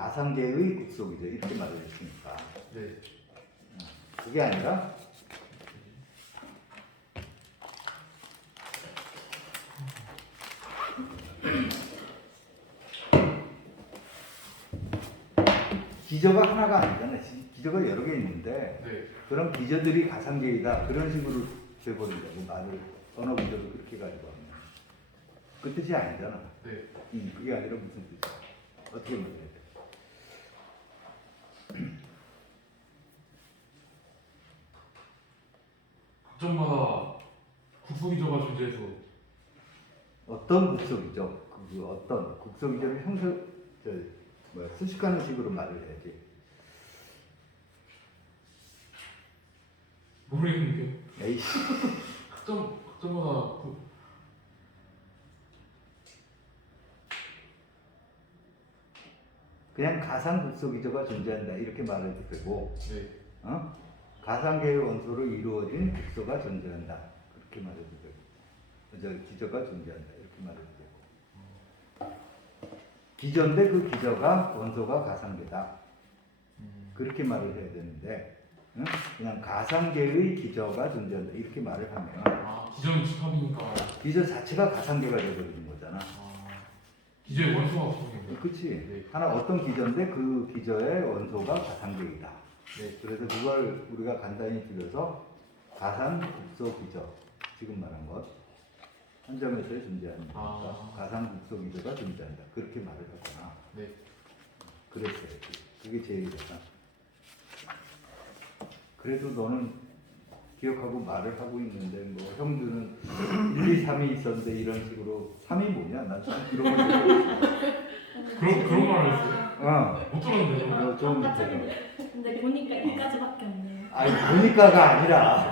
가상계의 국속이죠. 이렇게 말을 했으니까. 네. 그게 아니라 기저가 하나가 아니잖아요. 기저가 여러 개 있는데 네. 그런 기저들이 가상계이다. 그런 식으로 돼버린다고 말을 언어 기저도 그렇게 가지고 하면 그 뜻이 아니잖아. 네. 그게 아니라 무슨 뜻이야? 어떻게 말해야 돼? 각점마다 국소기저가 존재해서 어떤 국속이죠? 그 어떤 국속이죠를 수식하는 식으로 말을 해야지. 모르겠는데요. 에이씨. 각점마다 그냥 가상 국속이저가 존재한다 이렇게 말해도 되고, 네. 가상계의 원소로 이루어진 국소가 존재한다 그렇게 말해도 되고, 기저가 존재한다 이렇게 말해도 되고, 기저인데 그 기저가 원소가 가상계다 그렇게 말을 해야 되는데, 그냥 가상계의 기저가 존재한다 이렇게 말을 하면 기저는 집합이니까 기저 자체가 가상계가 되어버리는 거잖아. 기저의 원소가 없어요. 그치? 네. 하나 어떤 기저인데 그 기저의 원소가 가상계이다. 네. 그래서 그걸 우리가 간단히 줄여서 가상 국소 기저, 지금 말한 것 한 점에서의 존재하는 거니까 가상 국소 기저가 존재한다 그렇게 말을 하거나. 네. 그랬어요. 그게 제일이다. 그래도 너는 기억하고 말을 하고 있는데 뭐 형들은 1, 2, 3이 있었는데 이런 식으로 3이 뭐냐? 난 참 이런 걸 그런 말을 했어요. 못 들었는데요. 좀 근데 보니까 2까지밖에 없네요. 아니 보니까가 아니라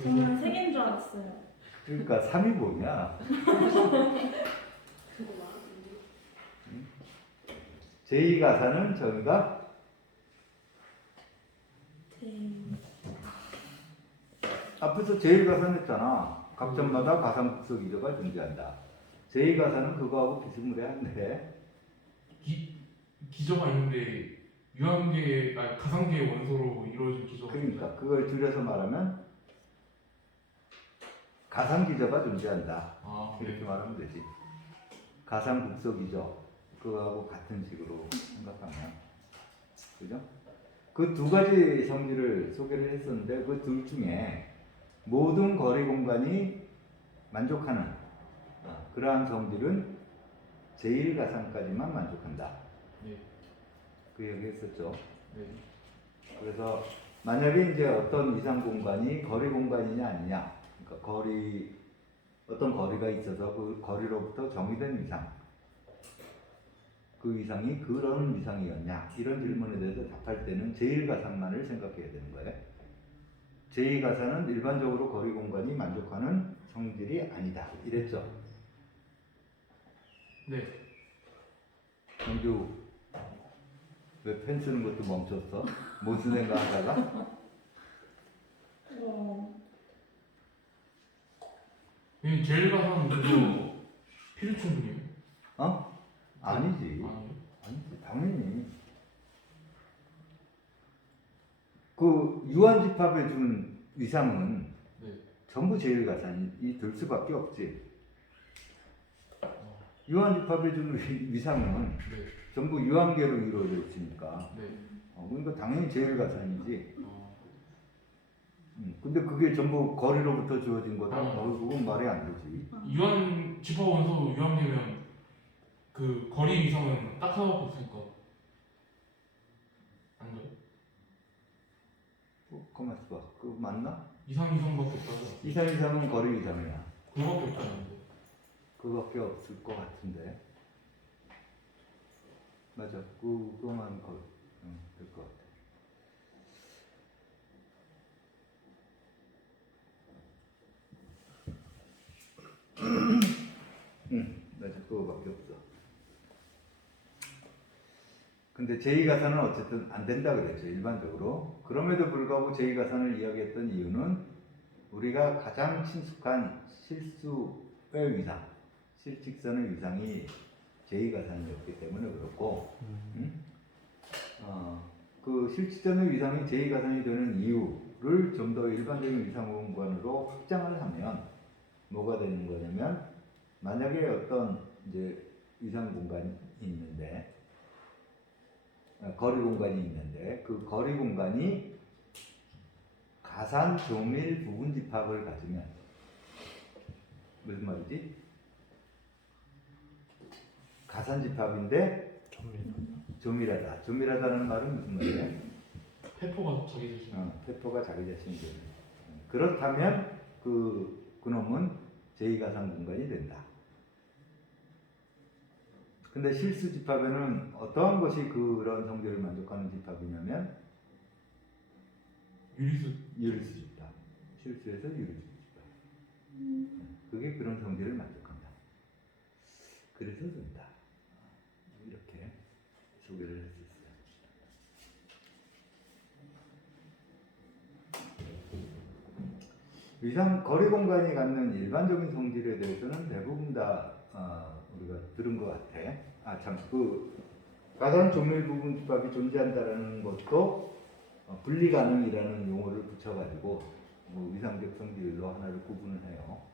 저는 3개인 줄 알았어요. 그러니까 3이 뭐냐? 제2가사는 저희가 앞에서 제1가사는 했잖아. 각점마다 가상국소 기저가 존재한다. 제2가사는 그거하고 비스무리한데 기저가 있는데 가상계의 원소로 이루어진 기저가 그러니까 그걸 줄여서 말하면 가상기저가 존재한다. 이렇게 말하면 되지. 가상국소 기저 그거하고 같은 식으로 생각하면 그죠? 그 두 가지 성질을 소개를 했었는데 그 둘 중에 모든 거리 공간이 만족하는 그러한 성질은 제1가상까지만 만족한다. 네. 그 얘기 했었죠. 네. 그래서 만약에 이제 어떤 위상 공간이 거리 공간이냐 아니냐, 그러니까 어떤 거리가 있어서 그 거리로부터 정의된 위상, 그 위상이 그런 위상이었냐 이런 질문에 대해서 답할 때는 제1가상만을 생각해야 되는 거예요. 제2가상은 일반적으로 거리 공간이 만족하는 성질이 아니다 이랬죠. 네. 정규 왜 펜 쓰는 것도 멈췄어? 무슨 생각하다가? 제일 가상 그거 필요충분이에요? 아니지. 아니요. 아니지, 당연히. 그 유한집합에 준 위상은 네. 전부 제1가상이 될 수밖에 없지. 유한집합에 준 위상은 네. 전부 유한계로 이루어져 있으니까. 네. 그러니까 당연히 제1가상이지. 근데 그게 전부 거리로부터 주어진 거다. 그건 말이 안 되지. 유한 집합 원소 유한계면 그 거리 위상은 딱 하나밖에 없으니까 안 돼요? 가만 있어봐. 그거 맞나? 이상밖에 없다고. 이상은 거리 위상이야. 그거밖에 없잖아요. 그거밖에 없을 것 같은데. 맞아. 그거만 될 것 같아. 맞아. 그거밖에 없어. 근데 제2가사는 어쨌든 안 된다 그랬죠. 일반적으로. 그럼에도 불구하고 제2가사를 이야기했던 이유는 우리가 가장 친숙한 실수의 위상, 실직선의 위상이 제2가상이었기 때문에 그렇고, 실질적인 위상이 제2가상이 되는 이유를 좀 더 일반적인 위상 공간으로 확장을 하면 뭐가 되는 거냐면 만약에 어떤 이제 위상 공간이 있는데 거리 공간이 있는데 그 거리 공간이 가산 조밀 부분 집합을 가지면 무슨 말이지? 가산 집합인데 조밀하다. 조밀하다는 말은 무슨 말이에요? 페퍼가 자기 자신. 페퍼가 자기 자신이죠. 그렇다면 그놈은 제2가상 공간이 된다. 근데 실수 집합에는 어떠한 것이 그런 성질을 만족하는 집합이냐면 유리수 집합. 실수에서 유리수 집합. 그게 그런 성질을 만족한다. 그래서 된다. 이렇게 소개를 할 수 있어요. 위상 거리 공간이 갖는 일반적인 성질에 대해서는 대부분 다 우리가 들은 것 같아. 가산 조밀 부분 집합이 존재한다라는 것도 분리 가능이라는 용어를 붙여가지고 위상적 성질로 하나를 구분을 해요.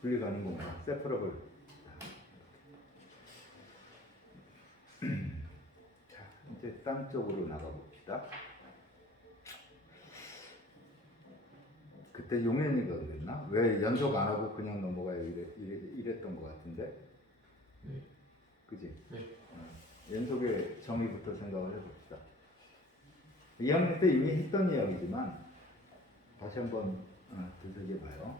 분리 가능 공간, separable. 자, 이제 딴 쪽으로 나가 봅시다. 그때 용현이가 그랬나? 왜 연속 안 하고 그냥 넘어가요? 이랬던 것 같은데. 네. 그지? 네. 연속의 정의부터 생각을 해봅시다. 2학년 때 이미 했던 이야기지만 다시 한번 되새겨봐요.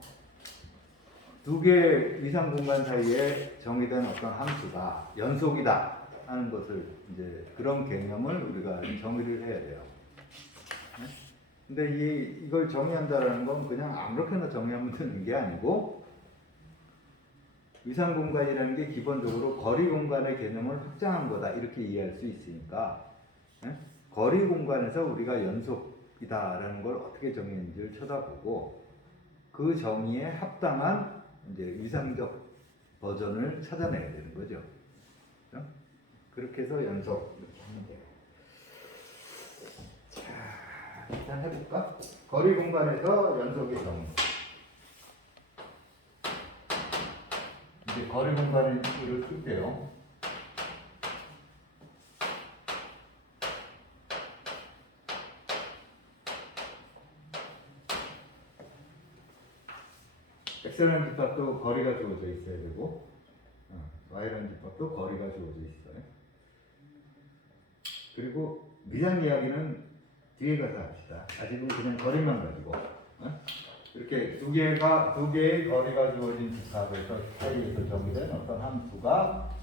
두 개의 위상 공간 사이에 정의된 어떤 함수가 연속이다 하는 것을 이제 그런 개념을 우리가 정의를 해야 돼요. 근데 이걸 정의한다라는 건 그냥 아무렇게나 정의하면 되는 게 아니고 위상 공간이라는 게 기본적으로 거리 공간의 개념을 확장한 거다 이렇게 이해할 수 있으니까 거리 공간에서 우리가 연속이다라는 걸 어떻게 정의했는지를 쳐다보고 그 정의에 합당한 이제 위상적 버전을 찾아내야 되는 거죠. 그렇게 해서 연속 이렇게 하면 돼요. 자, 일단 해볼까? 거리 공간에서 연속의 정의. 이제 거리 공간을 쓸게요. X라는 집합도 거리가 주어져 있어야 되고 Y라는 집합도 거리가 주어져 있어요. 그리고 미장 이야기는 뒤에 가서 합시다. 아직은 그냥 거리만 가지고 이렇게 두 개의 거리가 주어진 집합에서 사이에서 정의된 어떤 함수가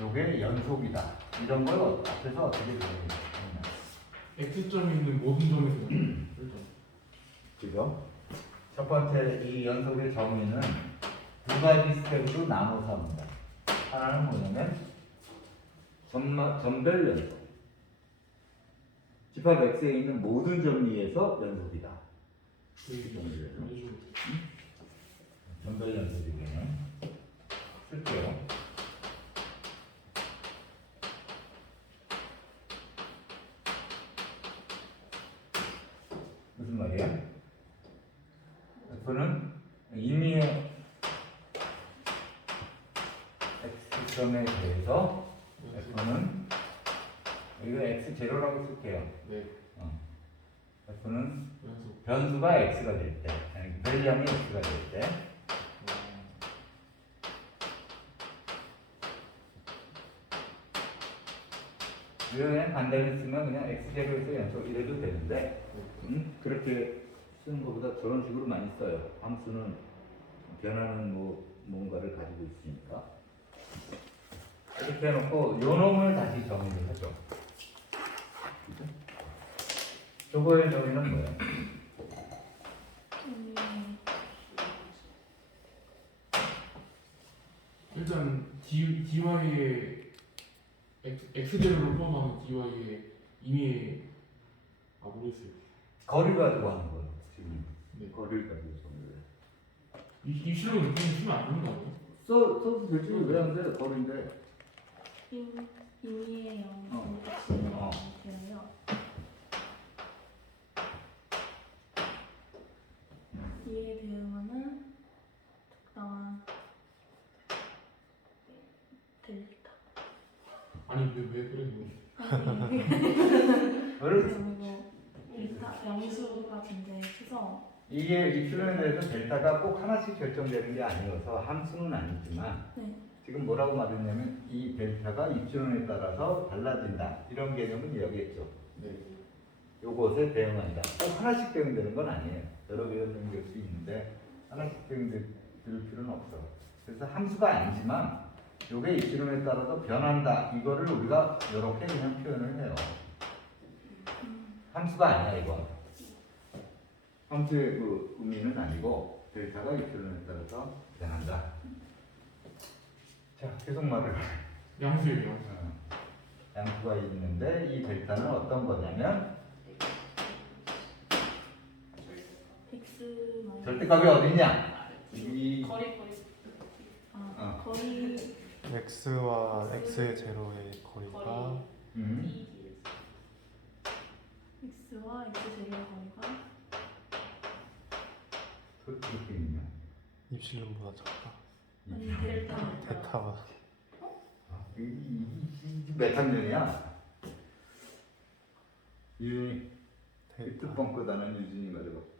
요게 연속이다. 이런 걸 앞에서 어떻게 정의해요? X점이 있는 모든 점에서 그렇죠. 그죠? 첫 번째 이 연속의 정의는 두 가지 스텝으로 나눠서 합니다. 하나는 뭐냐면 점별 연속. 집합 X에 있는 모든 점 위에서 연속이다. 점별 연속이면 쓸게요. 무슨 말이야? F는 임의의 X점에 대해서 F는 이거 X0라고 쓸게요. 네. F는 연속. 변수가 X가 될 때, 변량이 X가 될 때 이거 그냥 간단히 쓰면 그냥 X0에서 연속 이래도 되는데 그렇게 쓰는 것보다 저런 식으로 많이 써요. 함수는 변하는 뭔가를 가지고 있으니까. 이렇게 해놓고 요 놈을 다시 정의를 하죠. 그죠? 저거의 정의는 뭐예요? 일단 dy의 x제로를 포함하는 dy의 임의의 모르겠어요. 거리를 가지고 하는 거예요. 지금 네. 거리를 가지고 정의를. 이 실로 느낌이 쓰면 안 되는 거 아니에요? 써도 되지. 왜 안 돼? 거리인데. 임의의 영, 어. X의 어. 0이 되어요. 이에 대응하는 적당한 델타. 아니 왜 그래 그걸 델타 영수가 존재해서 이게 입술에 대해서 델타가 꼭 하나씩 결정되는 게 아니어서 함수는 아니지만 네. 지금 뭐라고 말했냐면 이 델타가 입술에 따라서 달라진다 이런 개념은 이야기했죠. 네. 요것에 대응한다. 꼭 하나씩 대응되는 건 아니에요. 여러 개가 대응될 수 있는데 하나씩 대응될 필요는 없어. 그래서 함수가 아니지만 요게 입술에 따라서 변한다. 이거를 우리가 이렇게 그냥 표현을 해요. 함수가 아니야 이건. 함수의 그 의미는 아니고 델타가 입술에 따라서 변한다. 자, 계속 말을. 양수예요 양수. 양수가 있는데 이 델타는 어떤 거냐면 X 마이너스 절대값이 어디냐? 이 거리 거리 x와 x의 제로의 거리가 X와 X 제곱의 거리가 그렇게 있냐? 입실론보다 작다. 아니 델타 대타가 몇 학년이야? 유진이 대타. 뜻뻥긋하는 유진이 말이고.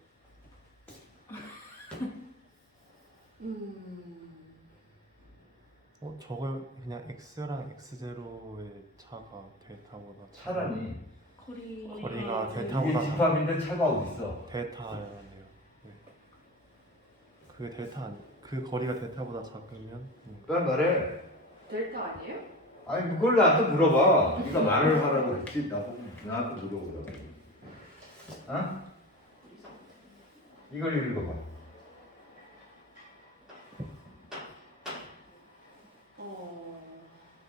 저걸 그냥 x랑 x0의 차가 대타보다 차라니 거리가 이게 대타보다 집합인데 차가 어디 있어? 대타라네요. 네. 그 대타 그 거리가 대타보다 작으면 그런 말해. 델타 아니에요? 아니 그걸 나한테 물어봐. 네가 말을 하라고 했지. 나한테 물어보라고. 어? 이걸 읽어봐.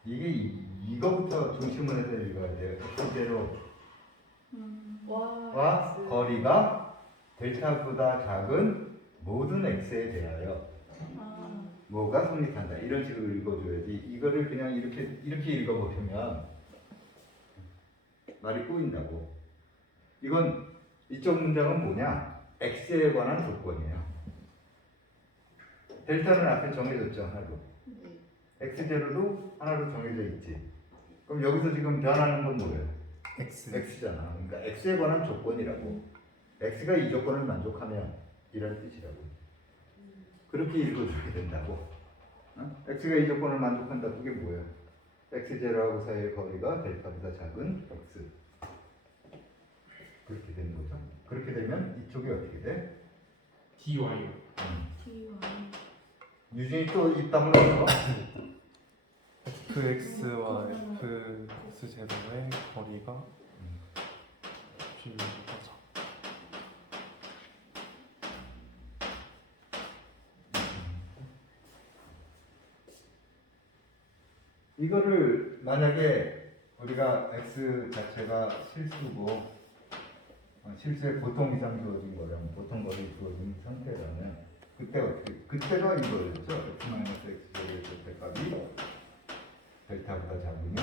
이게 이거부터 중심을 해서 읽어야 돼요. X제로와 와. 거리가 델타보다 작은 모든 X에 대하여 뭐가 성립한다. 이런 식으로 읽어줘야지. 이거를 그냥 이렇게 읽어보면 말이 꼬인다고. 이건 이쪽 문장은 뭐냐? X에 관한 조건이에요. 델타는 앞에 정해졌죠, 하나로. X제로도 하나로 정해져 있지. 그럼 여기서 지금 변하는 건 뭐예요? x X잖아. 그러니까 X에 관한 조건이라고. X가 이 조건을 만족하면 이런 뜻이라고. 그렇게 읽어줘야 된다고. 어? X가 이 조건을 만족한다. 그게 뭐예요? X제로하고 사이의 거리가 델타보다 작은 X. 그렇게 되는 거죠. 그렇게 되면 이쪽이 어떻게 돼? DY요. T와 유진이 또 입담을 해서 그 x와 그 x 제로의 거리가 입실론보다 작다. 이거를 만약에 우리가 X 자체가 실수고 실수의 보통 이상 주어진 거라면 보통 거리 주어진 상태라면 그때가 이거였죠. X-X제의 절대값이 델타보다 작으면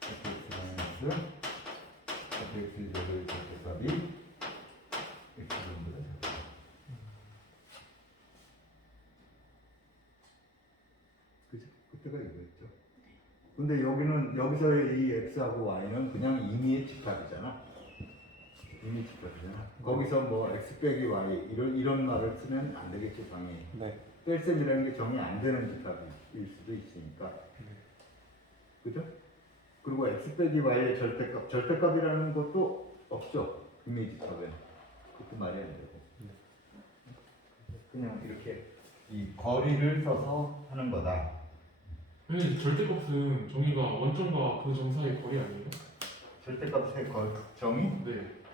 X-X X제의 절대값이 X제보다 작다. 그죠? 그때가 이거였죠. 근데 여기서의 이 X하고 Y는 그냥 임의의 집합이잖아. 임의 집합이잖아. 거기서 뭐 X 빼기 Y 이런 말을 쓰면 안 되겠죠, 당연히. 네. 뺄셈이라는 게 정이 안 되는 집합일 수도 있으니까. 그죠? 그리고 X 빼기 Y의 절대값이라는 것도 없죠. 임의 집합에. 그것도 말이 안 되고. 그냥 이렇게 이 거리를 써서 하는 거다. 근데 절대값은 정의가 원점과 그 점 사이의 거리 아니에요? 절대값의 정의? 네.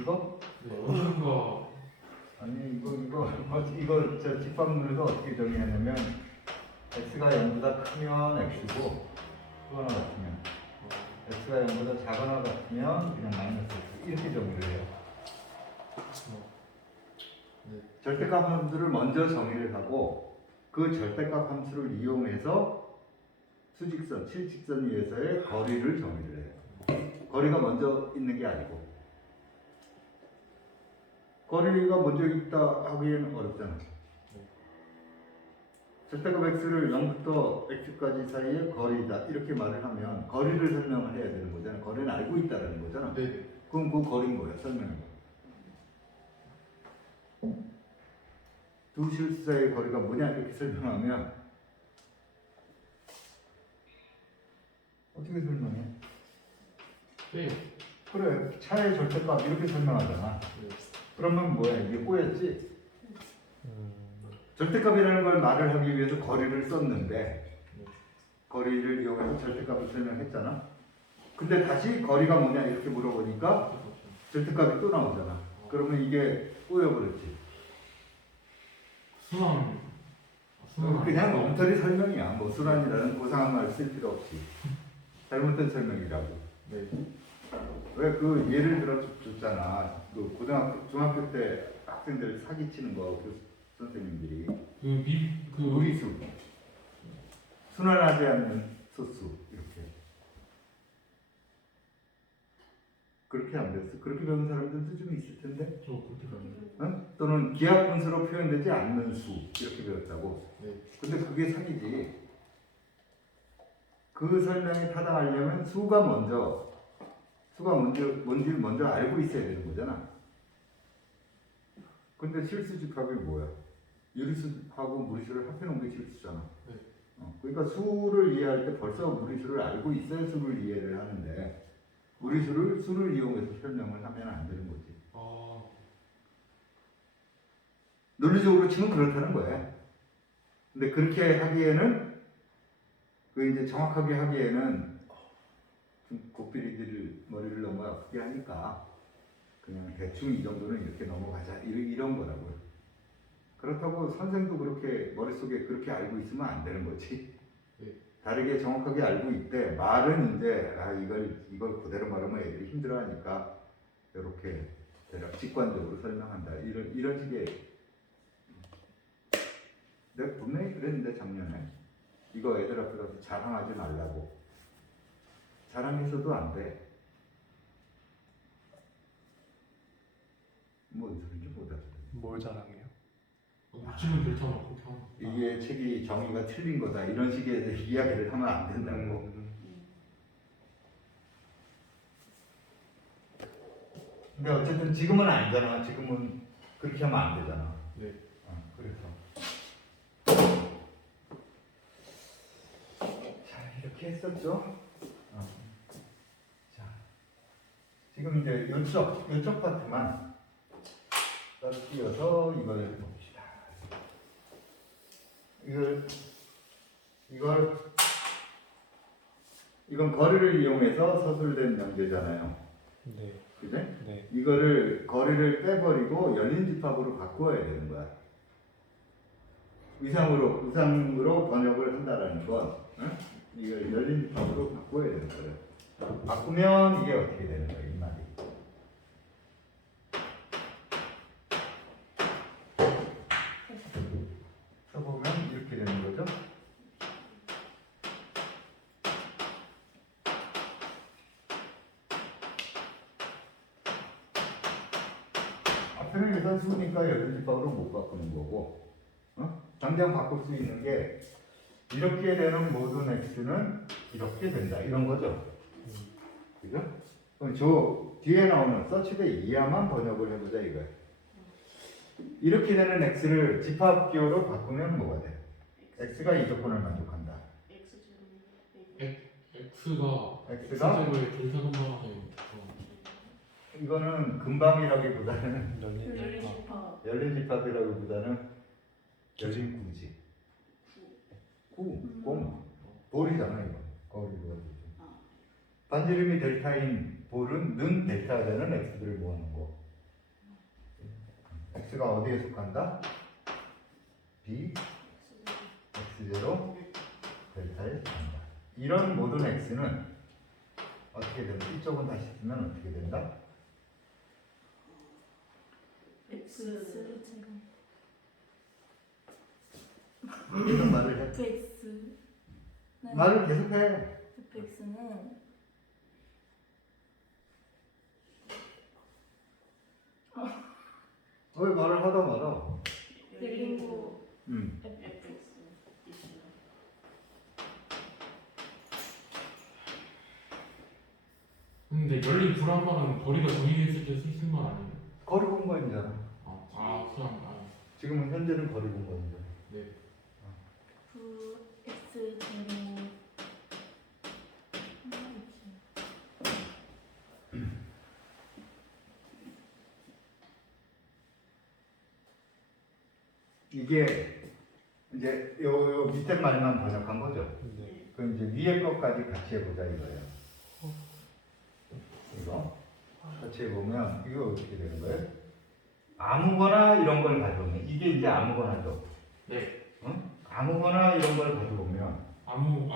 이거? 네. 원점과 아니 이거 저 집합문에서 어떻게 정의하냐면 x가 0보다 크면 x고 크거나 같으면 x가 0보다 작거나 같으면 그냥 마이너스 x 이렇게 정의를 해요. 네. 절대값 함수를 먼저 정의를 하고 그 절대값 함수를 이용해서 수직선, 칠직선 위에서의 거리를 정의를 해요. 거리가 먼저 있는 게 아니고. 거리가 먼저 있다 하기에는 어렵잖아. 절대값 x를 0부터 x까지 사이의 거리다 이렇게 말을 하면 거리를 설명을 해야 되는 거잖아. 거리는 알고 있다라는 거잖아. 네네. 그럼 그 거리는 뭐야? 설명해 봐. 두 실수 사이의 거리가 뭐냐 이렇게 설명하면 어떻게 설명해? 네. 그래 차의 절대값 이렇게 설명하잖아. 네. 그러면 뭐야? 이게 꼬였지? 음, 절대값이라는 걸 말을 하기 위해서 거리를 썼는데 거리를 이용해서 절대값을 설명했잖아. 근데 다시 거리가 뭐냐 이렇게 물어보니까 절대값이 또 나오잖아. 그러면 이게 꼬여버렸지. 순환. 그냥 엉터리 설명이야. 뭐 순환이라는 고상한 말 쓸 필요 없이 잘못된 설명이라고. 네. 왜 그 예를 들어 줬잖아. 그 고등학교, 중학교 때 학생들 사기치는 거 그 선생님들이 그 무리수, 순환하지 않는 소수 이렇게. 그렇게 안 됐어. 그렇게 배운 사람들도 좀 있을 텐데. 저 그렇게 가요. 응? 또는 기하 분수로 표현되지 않는 수 이렇게 배웠다고. 네. 근데 그게 사기지. 그 설명에 타당하려면 수가 뭔지를 먼저 알고 있어야 되는 거잖아. 근데 실수집합이 뭐야? 유리수하고 무리수를 합해놓은 게 실수잖아. 네. 그러니까 수를 이해할 때 벌써 무리수를 알고 있어야 수를 이해를 하는데 무리수를 수를 이용해서 설명을 하면 안 되는 거지. 아. 논리적으로 치면 그렇다는 거야. 근데 그렇게 하기에는 그 이제 정확하게 하기에는 좀 고삐리들 머리를 너무 아프게 하니까 그냥 대충 이 정도는 이렇게 넘어가자 이런 거라고요. 그렇다고 선생도 그렇게 머릿속에 그렇게 알고 있으면 안 되는 거지. 네. 다르게 정확하게 알고 있대. 말은 이제 이걸 그대로 말하면 애들이 힘들어하니까 이렇게 대략 직관적으로 설명한다. 이런 식의. 내가 분명히 그랬는데 작년에 이거 애들 앞에 가서 자랑하지 말라고. 자랑해서도 안 돼. 뭔 소리인지 못 알아. 뭘 자랑해요? 웃지는 괜찮아 그렇게 하면. 이게 책이 정의가 틀린 거다 이런 식의 이야기를 하면 안 된다고. 근데 어쨌든 지금은 아니잖아. 지금은 그렇게 하면 안 되잖아. 네. 그래서 자 이렇게 했었죠. 자 지금 이제 요쪽 파트만 따로 띄어서 이걸 해봅시다. 이건 거리를 이용해서 서술된 명제잖아요. 네. 그죠? 네. 이거를 거리를 빼버리고 열린 집합으로 바꾸어야 되는 거야. 위상으로 번역을 한다라는 건, 응? 이걸 열린 집합으로 바꾸어야 되는 거예요. 바꾸면 이게 어떻게 되는 거예요, 이 말이? 써보면 이렇게 되는 거죠. 앞에는 일단 수니까 열린 집합으로 못 바꾸는 거고, 당장 바꿀 수 있는 게 이렇게 되는 모든 x는 이렇게 된다 이런 거죠. 그죠? 그럼 저 뒤에 나오는 서치대 이하만 번역을 해보자 이거야. 이렇게 되는 x를 집합기호로 바꾸면 뭐가 돼? x가 이 조건을 만족한다. X가 x가 X제로의 델타 근방에 이거는 금방이라기보다는 열린 열린 집합. 집합. 열린 집합이라기보다는 열린 구지. 볼이잖아 이거. 거리가. 반지름이 델타인 볼은 는 델타가 되는 x들을 모아놓은 거. x가 어디에 속한다? b x0 델타에 속한다. 이런 모든 x는 어떻게 된다? 이쪽은 다시 쓰면 어떻게 된다? X 제로. 이런 말을 해. FX 네. 말을 계속해. fx는 왜 말을 하다 말아? 릴링구 fx 근데 열린 불안방은 거리가 정해졌을 때 쓸 말 아니에요? 거리 공간이잖아. 그냥 지금은 현재는 거리 공간이잖아. 네. x 제로 이게 이제 요 밑에 말만 번역한 거죠. 네. 그럼 이제 위에 것까지 같이 해보자 이거예요. 이거 같이 해보면 이거 어떻게 되는 거예요? 아무거나 이런 걸 가져오면 이게 이제 아무거나죠. 네. 응? 아무거나 이런 걸 가져오면 아무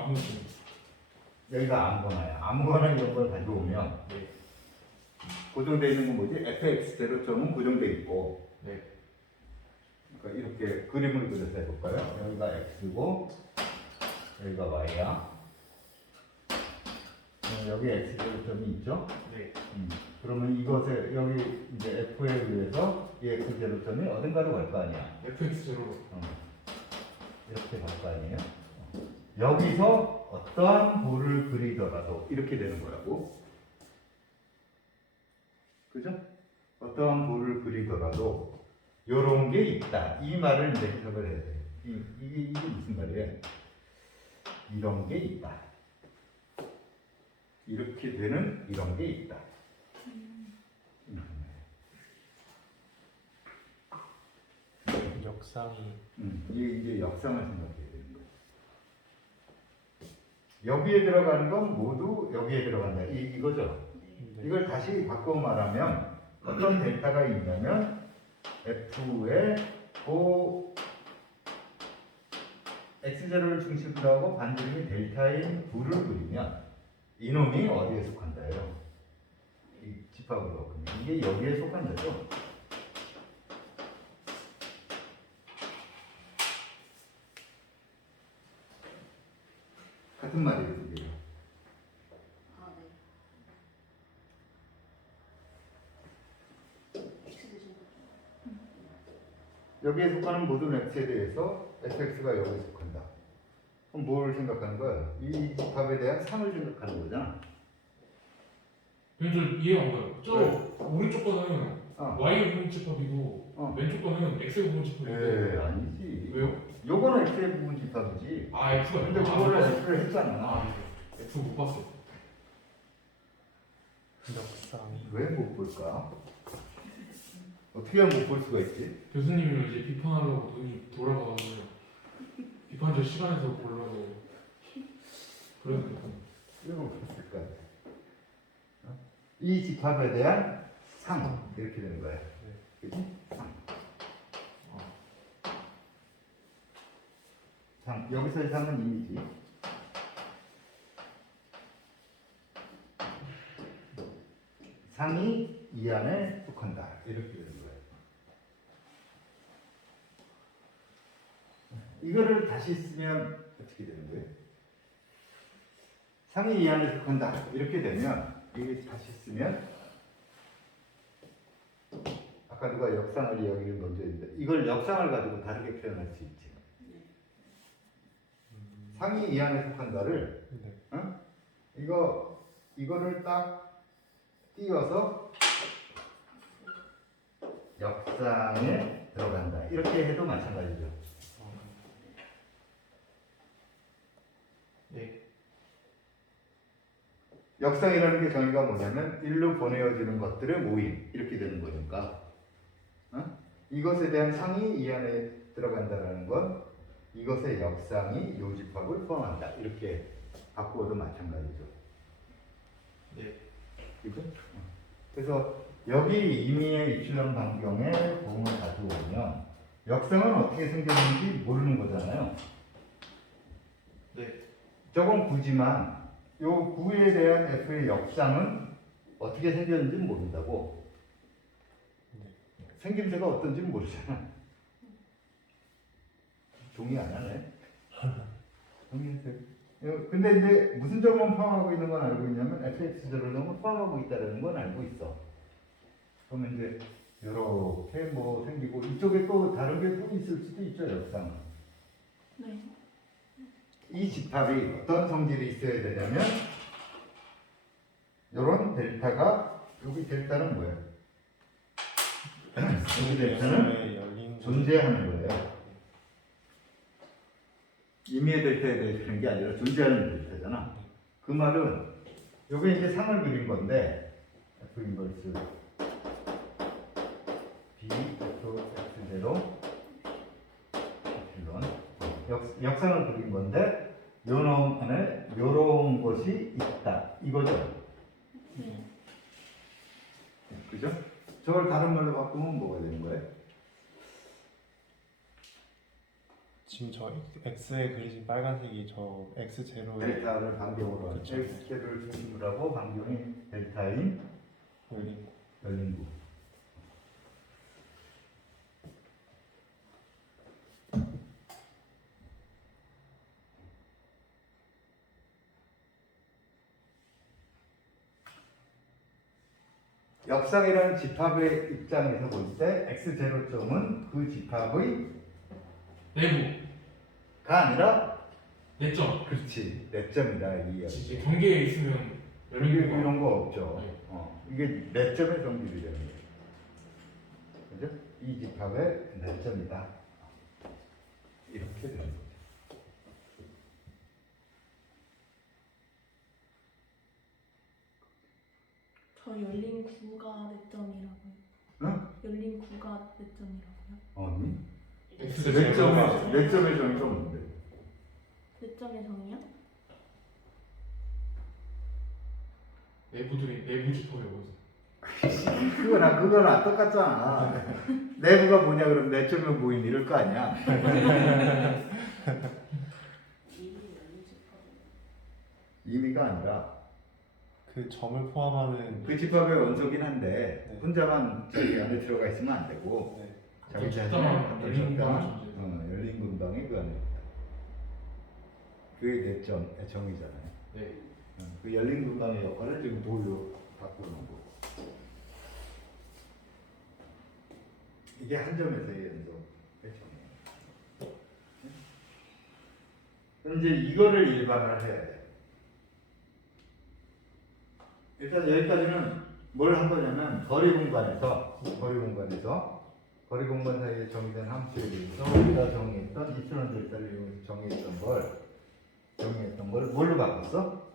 여기가 아무거나야. 아무거나 이런 걸 가져오면 네. 고정되어 있는 건 뭐지? fx 제로점은 고정되어 있고 네. 그러니까 이렇게 그림을 그려서 해볼까요? 여기가 x고 여기가 y야. 여기 x 제로점이 있죠? 네. 그러면 이것에 여기 이제 f에 의해서 이 x 제로점이 어딘가로 갈 거 아니야. fx 제로. 이렇게 갈 거 아니에요. 여기서 어떠한 볼을 그리더라도 이렇게 되는 거라고. 그죠? 어떠한 볼을 그리더라도 요런 게 있다. 이 말을 이제 해석을 해야 돼. 이게 무슨 말이에요? 이런 게 있다. 이렇게 되는 이런 게 있다. 역상이 이게 이제 역상을 생각해야 되는 거예요. 여기에 들어가는 건 모두 여기에 들어간다. 이거죠. 네. 이걸 다시 바꿔 말하면 어떤 델타가 있냐면 F에 고 X0를 중심으로 하고 반지름이 델타인 부를 그리면 이놈이 어디에 속한다예요? 이 집합으로. 이게 여기에 속한다죠? 같은 말이에요, 이게. 아 네. x 대신 여기에 속하는 모든 x에 대해서 fx가 여기에 속한다. 그럼 뭘 생각하는 거야? 이 집합에 대한 상을 생각하는 거잖아. 근데 이해가 안 가요. 저 오른쪽 거는 어. y의 부분 집합이고 왼쪽 거는 x의 부분 집합인데 에 아니지. 왜요? 요거는 x의 부분 집합이지. x가 근데 그거를 x를 했잖아. x 못 봤어. 역상이 왜 못 볼까? 어떻게 하면 못 볼 수가 있지? 교수님을 이제 비판하려고 눈이 돌아가가지고 비판적 시간에서 보려고 그래서 왜 못 봤을까? 이 집합에 대한 상 이렇게 되는 거야. 그치? 상. 여기서의 상은 이미지. 상이 이 안에 속한다. 이렇게 되는 거예요. 이거를 다시 쓰면 어떻게 되는 거예요? 상이 이 안에 속한다. 이렇게 되면 이게 다시 쓰면 아까 누가 역상을 이야기를 먼저 했는데 이걸 역상을 가지고 다르게 표현할 수 있지. 상이 이 안에 속한다를 네. 이거를 딱 띄워서 역상에 들어간다. 이렇게 해도 마찬가지죠. 네. 역상이라는 게 정의가 뭐냐면 일로 보내어지는 것들의 모임 이렇게 되는 거니까 이것에 대한 상이 이 안에 들어간다는 건 이것의 역상이 요 집합을 포함한다. 이렇게 바꾸어도 마찬가지죠. 네. 그죠? 그래서 여기 임의의 입출형 반경에 공을 가져오면 역상은 어떻게 생겼는지 모르는 거잖아요. 네. 저건 구지만 요 구에 대한 f의 역상은 어떻게 생겼는지 모른다고. 생김새가 어떤지 모르잖아. 동의 안 하네. 동의했어요. 근데 이제 무슨 점은 포함하고 있는 건 알고 있냐면 fx0는 포함하고 있다는 건 알고 있어. 그러면 이제 이렇게 뭐 생기고 이쪽에 또 다른 게 또 있을 수도 있죠, 역상. 네. 이 집합이 어떤 성질이 있어야 되냐면 이런 델타가 여기 델타는 뭐예요? 여기 델타는 열린 존재하는 거예요. 임의의 델타에 대해서는 게 아니라 존재하는 델타잖아. 그 말은 여기 이제 상을 그린 건데 F 인버스 B F X0 epsilon 역상을 그린 건데 요놈 안에 요런 것이 있다 이거죠. 네. 그죠? 저걸 다른 말로 바꾸면 뭐가 되는 거예요? 지금 저 X에 그려진 빨간색이 저 X0의 델타를 반경으로 하는 그쵸. X를 중심으로 하고 반경이 델타인 열린 열린 구. 역상이라는 집합의 입장에서 볼 때 x0점은 그 집합의 내부가 아니라 내점. 그렇지 내점이다 이 이야기. 이제 경계에 있으면 열린 이게 구가 이런 거 없죠. 네. 이게 내점의 성질이 되는 거예요. 그죠? 이 집합의 내점이다. 이렇게 되는 거죠. 저 열린 구가 몇 점이라고요? 응? 열린 구가 몇 점이라고요? 아니? X 내점의 정의가 뭔데? 몇 점의 정이요? 내부들이 내부 집합이라고 해서. 그거랑 똑같잖아. 내부가 뭐냐 그러면 내점은 뭐인 이럴 거 아니야. 임의가 아니라 그 점을 포함하는 그 집합의 원소긴 한데 네. 혼자만 저기 안에 들어가 있으면 안 되고 네. 자기 적당한 자신의 열린 적당한 공간이 존재해요. 열린 공방이 그 안에 있다. 그게 내점의 정의잖아요. 네. 그 열린 공방의 역할을 지금 돌로 바꾸는 거고. 이게 한 점에서의 연속의 정의. 그럼 이제 이거를 일반화를 해야 돼. 일단 여기까지는 뭘 한 거냐면 거리 공간에서 거리 공간 사이에 정의된 함수에 대해서 우리가 정의했던 이프론 델타를 이용해서 정의했던 걸 뭘로 바꿨어?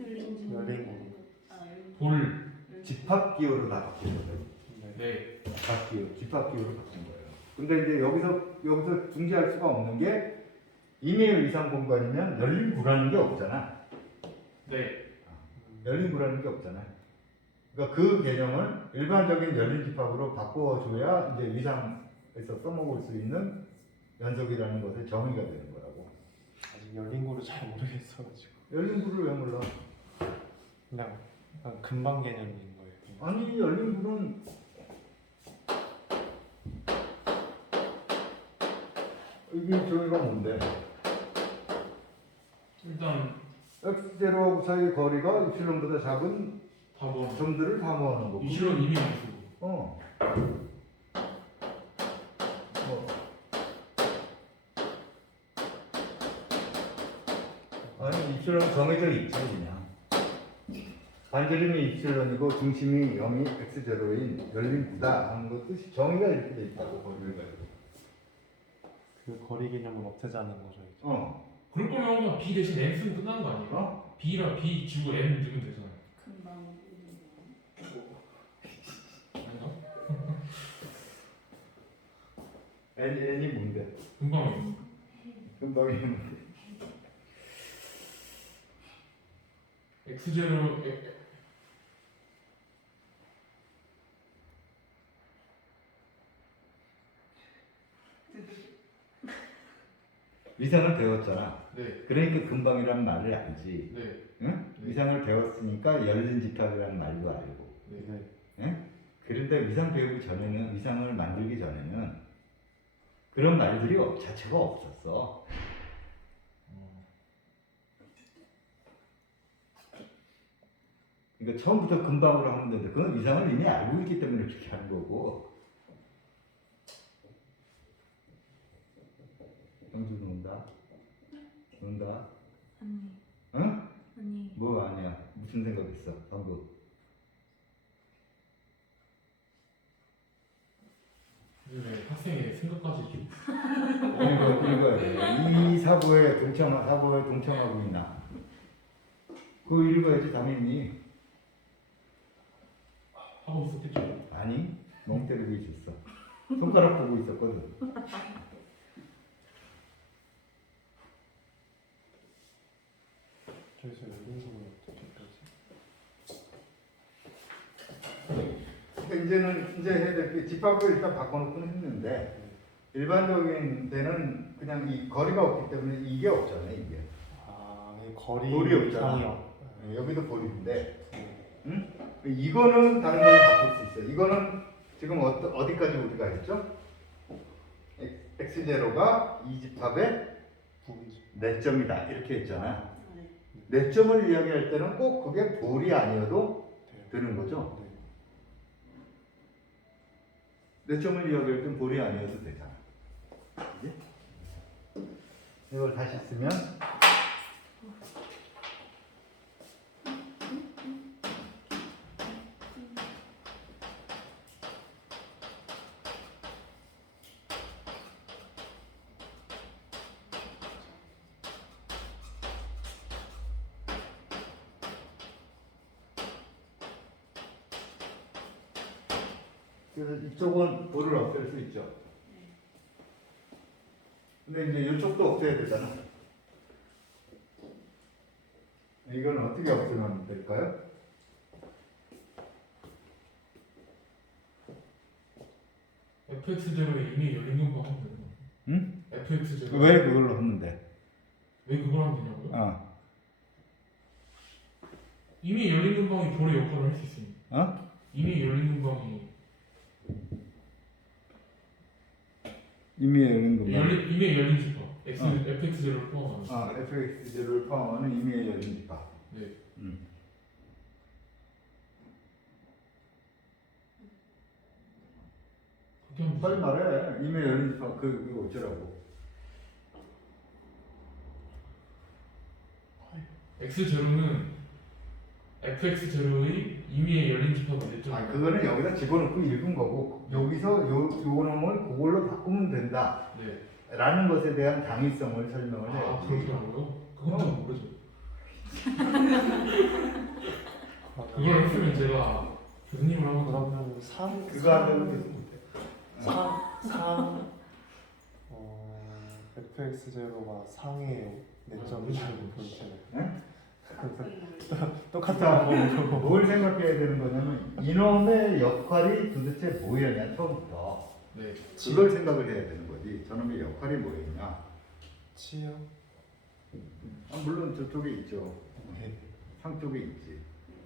열린 구. 열린 구. 돌. 집합 기호로 바뀌었어요. 네. 네. 집합 기호로 바꾼 거예요. 근데 이제 여기서 중지할 수가 없는 게 임의의 위상 공간이면 열린 구라는 게 없잖아. 네. 열린 구라는 게 없잖아요. 그러니까 그 개념을 일반적인 열린 집합으로 바꿔줘야 이제 위상에서 써먹을 수 있는 연속이라는 것의 정의가 되는 거라고. 아직 열린 거를 잘 모르겠어가지고 열린 구를 왜 몰라? 그냥 금방 개념인 거예요. 아니 열린 구는 이게 정의가 뭔데? 일단 x0하고 사이의 거리가 이플론보다 작은 답은 점들을 다 모아놓은 거고. 이실은 이미 함수. 어. 아니 입실론 정해져 있지 그냥. 반지름이 입실론이고 중심이 0이 x0인 열린 구다 하는 거 뜻이 정의가 이렇게 돼 있다고 거리를 가지고. 그 거리 개념을 없애자는 거죠. 이제. 그럴 거면 그냥 B 대신 N 쓰면 끝나는 거 아니에요? B랑 B 지우고 N 넣으면 되잖아요. 금방 아닌가? n이 뭔데? 금방 금방이 뭔데? X0 위상을 배웠잖아. 네. 그러니까 금방이라는 말을 알지. 네. 응? 네. 위상을 배웠으니까 열린 집합이라는 말도 알고. 네. 응? 그런데 위상 배우기 전에는 위상을 만들기 전에는 그런 말들이 자체가 없었어. 그러니까 처음부터 금방으로 하면 되는데 그건 이상을 이미 알고 있기 때문에 그렇게 하는 거고. 영주 논다. 논다. 아니. 응? 아니. 뭐 아니야. 무슨 생각했어 방금? 요즘에 학생의 생각까지 좀 읽어야 돼. 이 사고에 동참하고 있나? 그거 읽어야지 당연히. 하고 있었겠죠. 아니, 멍 때리고 있었어. 손가락 보고 있었거든. 저기서 열린 소문이 어떻게 되지? 이제 해야 될 게 집합을 일단 바꿔놓고는 했는데 일반적인 데는 그냥 이 거리가 없기 때문에 이게 없잖아요. 이게 아, 이 거리 볼이 없잖아. 이상이요. 여기도 볼인데, 네. 응? 이거는 다른 걸로 바꿀 수 있어. 이거는 지금 어디까지 우리가 했죠? x0가 이 집합의 부분이죠. 내점이다 이렇게 했잖아. 아, 네. 내점을 이야기할 때는 꼭 그게 볼이 아니어도 네. 되는 거죠. 네. 내점을 이야기할 땐 볼이 아니어도 되잖아. 그지? 이걸 다시 쓰면 그래서 이쪽은 볼을 없앨 수 있죠. 근데 이제 이쪽도 없애야 되잖아. 이건 어떻게 없애면 될까요? fx0에 이미 열린 근방 하면 되는 거예요. 응? fx0 왜 그걸로 했는데? 왜 그걸 하면 되냐고요? 어? 이미 열린 근방이 볼의 역할을 할 수 있습니다. 어? 이미 열린 근방이 이미 열린 것만. 이미 열린 집합 어. fx0를 포함하는. 아, fx0를 포함하는 이미 열린 집합. 네. 그렇게 하면 빨리 되죠. 말해. 이미 열린 집합 그거 어쩌라고? x0는 fx0의 이미 열린 집합이 됐죠. 아, 그거는 여기다 집어넣고 읽은 거고 여기서 요 놈을 그걸로 바꾸면 된다. 네. 라는 것에 대한 당위성을 설명을 해요. 아 그렇더라고요. 그건 좀 모르죠. 그걸 했으면 제가 교수님을 하고 그러면 3 그거 하면 fx0가 상의 내점을 그렇죠. 보이잖아요. 음. 똑같은 자, 방법으로. 뭘 생각해야 되는 거냐면 이놈의 역할이 도대체 뭐였냐 처음부터 네. 그걸 생각을 해야 되는 거지. 저놈의 역할이 뭐였냐. 치요? 아, 물론 저쪽에 있죠. 네. 상 쪽에 있지.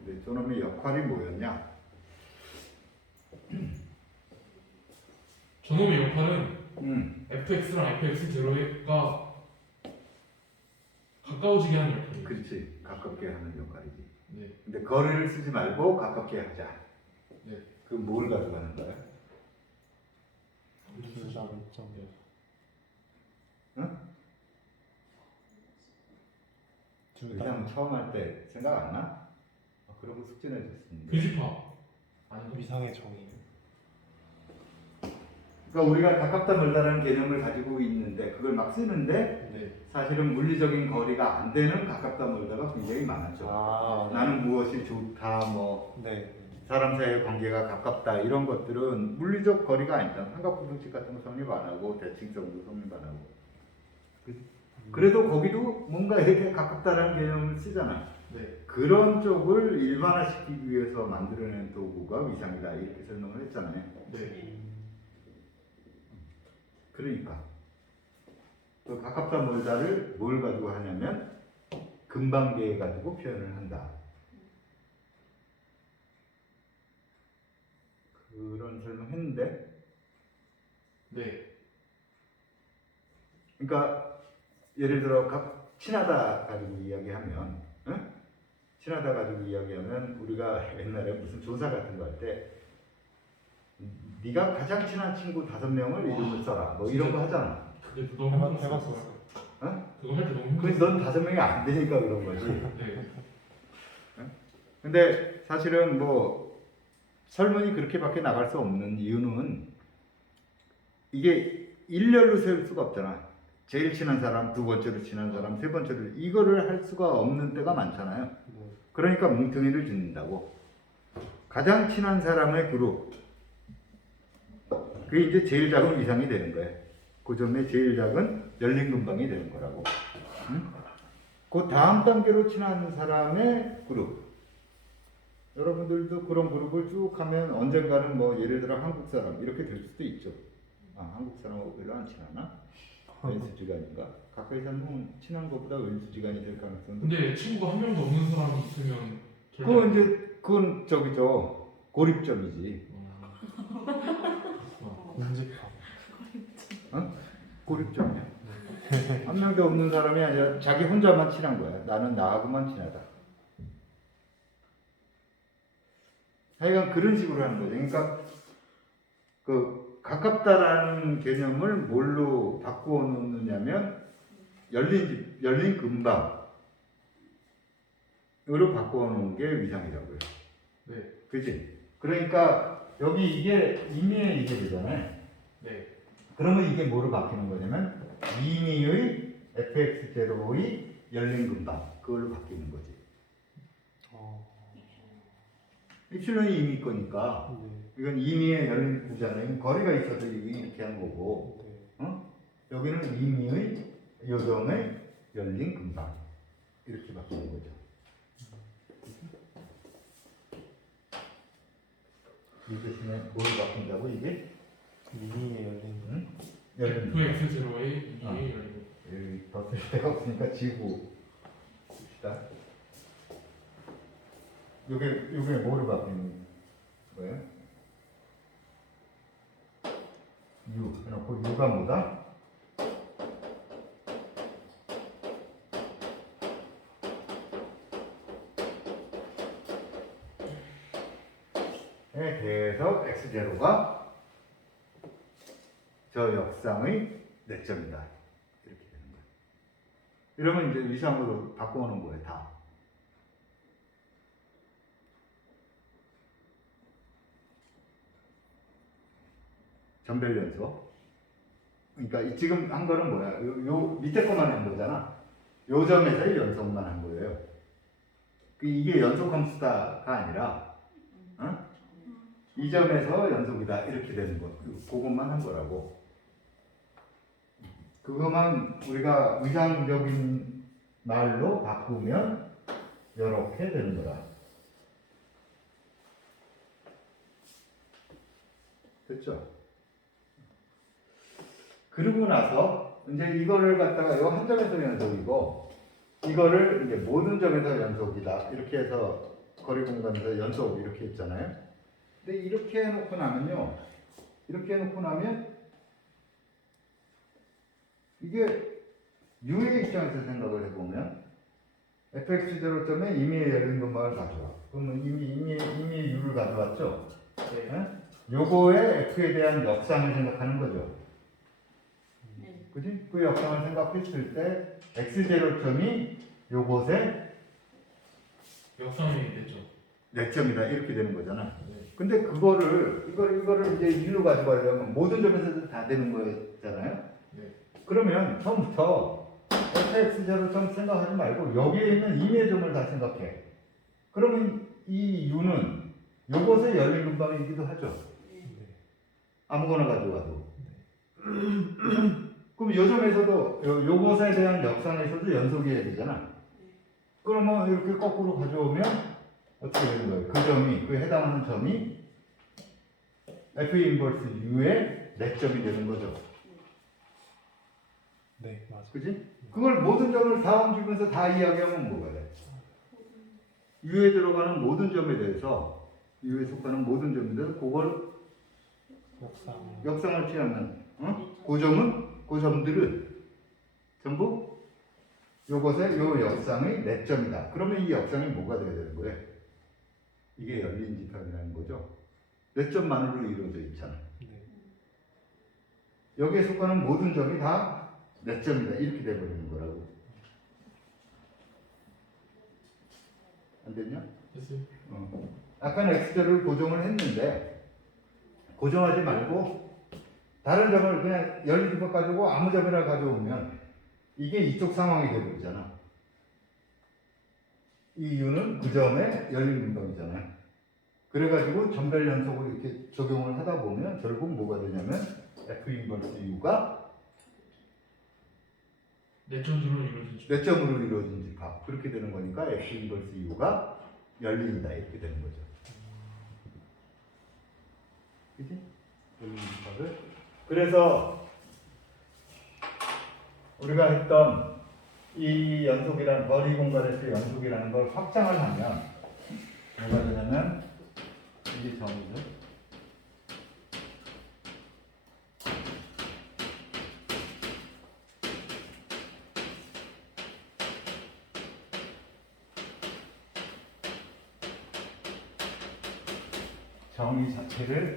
근데 저놈의 역할이 뭐였냐. 저놈의 역할은 fx랑 fx0가 가까워지게 하는 역할이에요. 그렇지. 가깝게 하는 역할이지. 네. 근데 거리를 쓰지 말고 가깝게 하자. 네. 그 뭘 가져가는 거야? 둘다 내점. 응? 둘다 의상 처음 할 때 생각 안 나? 그런 거 숙제해 줬습니다. 그 집합 아닌가? 위상의 정의. 그러니까 우리가 가깝다 멀다라는 개념을 가지고 있는데 그걸 막 쓰는데 네. 사실은 물리적인 거리가 안 되는 가깝다 멀다가 굉장히 많았죠. 아, 나는 무엇이 좋다, 뭐 네. 사람 사이의 관계가 가깝다 이런 것들은 물리적 거리가 아니잖아. 삼각부등식 같은 거 성립 안 하고 대칭성도 성립 안 하고. 그래도 거기도 뭔가 이렇게 가깝다라는 개념을 쓰잖아. 네. 그런 쪽을 일반화시키기 위해서 만들어낸 도구가 위상이다 이렇게 설명을 했잖아요. 네. 그러니까 그 가깝다 멀다를 뭘 가지고 하냐면 근방계에 가지고 표현을 한다. 그런 설명했는데, 네. 그러니까 예를 들어 친하다 가지고 이야기하면, 응? 친하다 가지고 이야기하면 우리가 옛날에 무슨 조사 같은 거 할 때 네가 가장 친한 친구 5명을 이름을 써라 뭐 이런 거 하잖아. 그게 너무 힘들었어요. 해봤었어요. 어? 그거 할 때 너무 그래서 힘들었어요. 넌 5명이 안 되니까 그런 거지. 네. 근데 사실은 뭐 설문이 그렇게밖에 나갈 수 없는 이유는 이게 일렬로 세울 수가 없잖아. 제일 친한 사람, 두 번째로 친한 사람, 세 번째로 이거를 할 수가 없는 때가 많잖아요. 네. 그러니까 뭉텅이를 짓는다고. 가장 친한 사람의 그룹. 그게 이제 제일 작은 위상이 되는 거예요. 그 점에 제일 작은 열린 근방이 되는 거라고. 응? 그 다음 단계로 친한 사람의 그룹. 여러분들도 그런 그룹을 쭉 하면 언젠가는 뭐 예를 들어 한국 사람 이렇게 될 수도 있죠. 아, 한국 사람하고 별로 안 친하나? 왼수지간인가? 가까이 살면 친한 것보다 왼수지간이 될 가능성도. 근데 친구가 한 명도 없는 사람이 있으면 절대 그건 이제 그건 저기죠 고립점이지. 인집함. 고립점이야. 한 명도 없는 사람이 아니라 자기 혼자만 친한 거야. 나는 나하고만 친하다. 하여간 그런 식으로 하는 거죠. 그러니까 그 가깝다라는 개념을 뭘로 바꾸어 놓느냐면 열린 근방으로 바꾸어 놓은 게 위상이라고요. 네. 그치? 그러니까 여기 이게 임의의 이게 되잖아요. 네. 그러면 이게 뭐로 바뀌는 거냐면 임의의 fx0의 열린 근방 그걸로 바뀌는 거지. 입실론이 임의 거니까 네. 이건 임의의 열린 구잖아요. 이건 거리가 있어서 이렇게 한 거고, 네. 여기는 임의의 요점의 열린 근방 이렇게 바뀌는 거죠. 이 대신에 뭘 바꾼다고 이게? 미니에 열린 응? 열린 FX0의 아. 2의 열린 여기 더 쓸 데가 없으니까 지구 봅시다. 요게 뭐로 바뀌는 거예요? U 해놓고 U가 뭐다? 에 대해서 X0가 저 역상의 내점이다. 이렇게 되는 거예요. 이러면 이제 위상으로 바꿔오는 거예요, 다. 전별 연속. 그러니까 지금 한 거는 뭐야? 요 밑에 것만 한 거잖아. 요 점에서의 연속만 한 거예요. 이게 연속 함수다가 아니라, 이 점에서 연속이다 이렇게 되는 거. 그것만 한 거라고. 그것만 우리가 의상적인 말로 바꾸면 이렇게 되는 거다. 됐죠? 그러고 나서 이제 이거를 갖다가 이 한 점에서 연속이고 이거를 이제 모든 점에서 연속이다 이렇게 해서 거리 공간에서 연속 이렇게 있잖아요. 근데 이렇게 해놓고 나면요, 이렇게 해놓고 나면 이게 U의 입장에서 생각을 해보면 fx0점에 임의의 열린 근방을 가져와. 그러면 임의의 U를 가져왔죠? 네. 네? 요거의 F에 대한 역상을 생각하는 거죠. 네. 그지? 그 역상을 생각했을 때 x0점이 요것의 역상이 됐죠. 내점이다 이렇게 되는 거잖아. 네. 근데 이거를 이제 일로 가져가려면 모든 점에서 다 되는 거잖아요. 네. 그러면 처음부터 fx0점 생각하지 말고 여기에 있는 임의 점을 다 생각해. 그러면 이 u는 요것의 열린 근방이기도 하죠. 아무거나 가져가도. 그럼 요 점에서도 요것에 대한 역상에서도 연속이어야 되잖아. 그러면 이렇게 거꾸로 가져오면 어떻게 되는 거예요? 그 점이, 그 해당하는 점이 F 인버스 U의 내점이 되는 거죠. 네, 맞아. 그지? 그걸 모든 점을 다 옮기면서 다 이야기하면 뭐가 돼? U에 들어가는 모든 점에 대해서, U에 속하는 모든 점에 대해서 그걸 역상. 역상을 취하는, 그 점은, 그 점들은 전부 요것의 요 역상의 네 점이다. 그러면 이 역상이 뭐가 돼야 되는 거예요? 이게 열린 집합이라는 거죠. 네 점만으로 이루어져 있잖아. 네. 여기에 속하는 모든 점이 다 네 점이다. 이렇게 돼버리는 거라고. 안 됐냐? 됐어요. 아까는 x절을 고정을 했는데 고정하지 말고 다른 점을 그냥 열린 집합 가지고 아무 점이나 가져오면 이게 이쪽 상황이 되버리잖아. 이 이유는 그 점에 열린 근방이잖아요. 그래가지고 점별 연속으로 이렇게 적용을 하다 보면 결국 뭐가 되냐면 F 인버스 U가 네 점으로 이루어진 집. 몇 점으로 이루어진 집합 그렇게 되는 거니까 F 인버스 U가 열린이다 이렇게 되는 거죠. 그지? 열린 집합을. 그래서 우리가 했던 이 연속이라는 거리 공간에서 연속이라는 걸 확장을 하면 뭐가 되냐면 이게 점이죠. 정의 자체를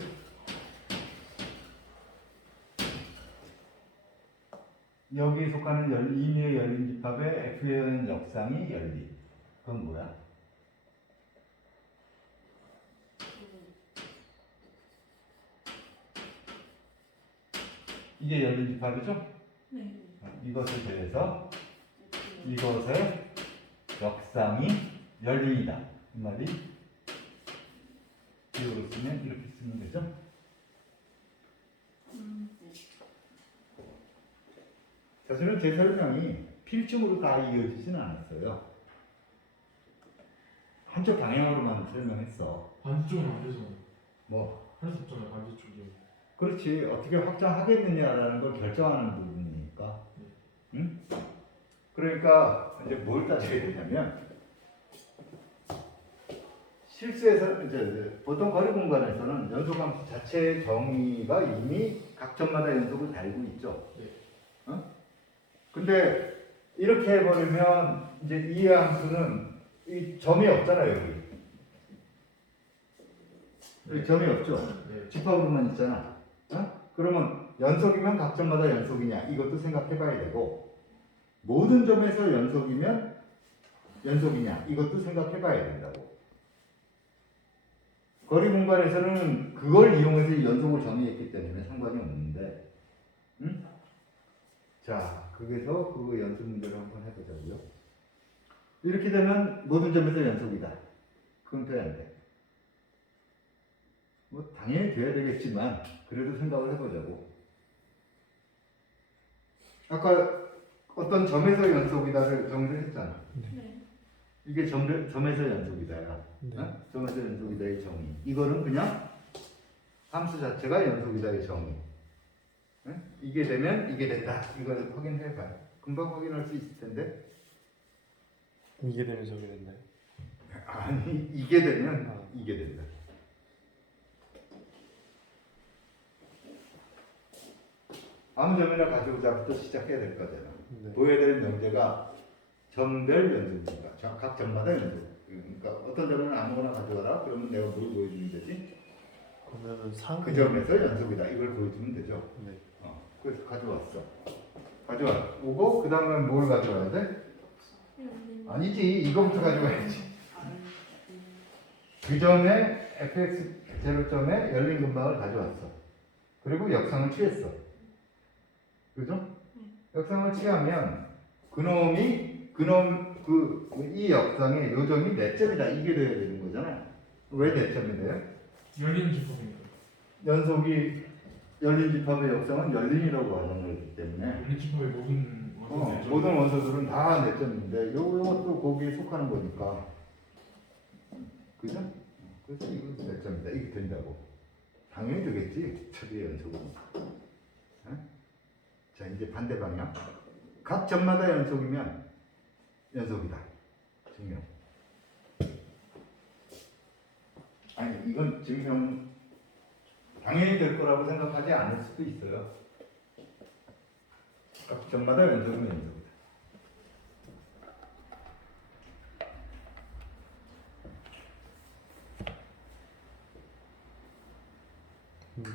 여기에 속하는 임의의 열린 집합의 F에 의한 역상이 열린. 그건 뭐야? 이게 열린 집합이죠? 네. 이것에 대해서 이것의 역상이 열린이다. 이 말이 비유로 쓰면 이렇게 쓰면 되죠? 사실은 제 설명이 필적으로 다 이어지지는 않았어요. 한쪽 방향으로만 설명했어. 반대쪽은 안 돼서 뭐 할 수 없잖아요. 반대쪽이. 그렇지 어떻게 확장하겠느냐라는 걸 결정하는 부분이니까. 응? 그러니까 이제 뭘 따져야 되냐면 실수에서 이제 보통 거리 공간에서는 연속함수 자체의 정의가 이미 각 점마다 연속을 달고 있죠. 네. 근데 이렇게 해버리면 이제 이 함수는 이 점이 없잖아요 여기. 여기 점이 없죠. 네. 집합으로만 있잖아. 그러면 연속이면 각 점마다 연속이냐 이것도 생각해봐야 되고 모든 점에서 연속이면 연속이냐 이것도 생각해봐야 된다고. 거리 공간에서는 그걸 이용해서 연속을 정의했기 때문에 상관이 없는데, 응? 자, 거기서 그 연습 문제를 한번 해보자고요. 이렇게 되면 모든 점에서 연속이다. 그건 돼, 안 돼? 뭐 당연히 돼야 되겠지만 그래도 생각을 해보자고. 아까 어떤 점에서 연속이다를 정의를 했잖아. 네. 이게 점에서 연속이다야. 네. 점에서 연속이다의 정의. 이거는 그냥 함수 자체가 연속이다의 정의. 이게 되면 이게 된다. 이걸 확인해봐요. 금방 확인할 수 있을 텐데. 이게 되면 저게 됐나요? 아니 이게 되면 이게 된다. 아무 점이나 가져오자부터 시작해야 될 거잖아. 네. 보여야 될 명제가 점별 연속이니까 각 점마다 연속. 그러니까 어떤 점은 아무거나 가져와라. 그러면 내가 뭘 보여주면 되지? 그러면은 상. 그 점에서 연속이다. 이걸 보여주면 되죠. 네. 그래서 가져왔어. 가져오고 그 다음에 뭘 가져와야 돼? 아니지. 이거부터 가져와야지. 그 점에 fx 제로점에 열린 근방을 가져왔어. 그리고 역상을 취했어. 그죠? 역상을 취하면 이 역상의 요점이 몇 점이다. 이게 돼야 되는 거잖아. 왜 몇 점이 돼요? 열린 집합이니까. 연속이 열린 집합의 역상은 열린이라고 가정을 했기 때문에 열린 집합의 모든 원소들이 모든 원소들은 다 몇 점인데 요것도 거기에 속하는 거니까 그죠? 그래서 이건 몇 점이다. 이게 된다고. 당연히 되겠지. 처리의 연속은. 자 이제 반대 방향. 각 점마다 연속이면 연속이다. 증명. 아니 이건 증명 당연히 될 거라고 생각하지 않을 수도 있어요. 각 점마다 연속은 연속이다.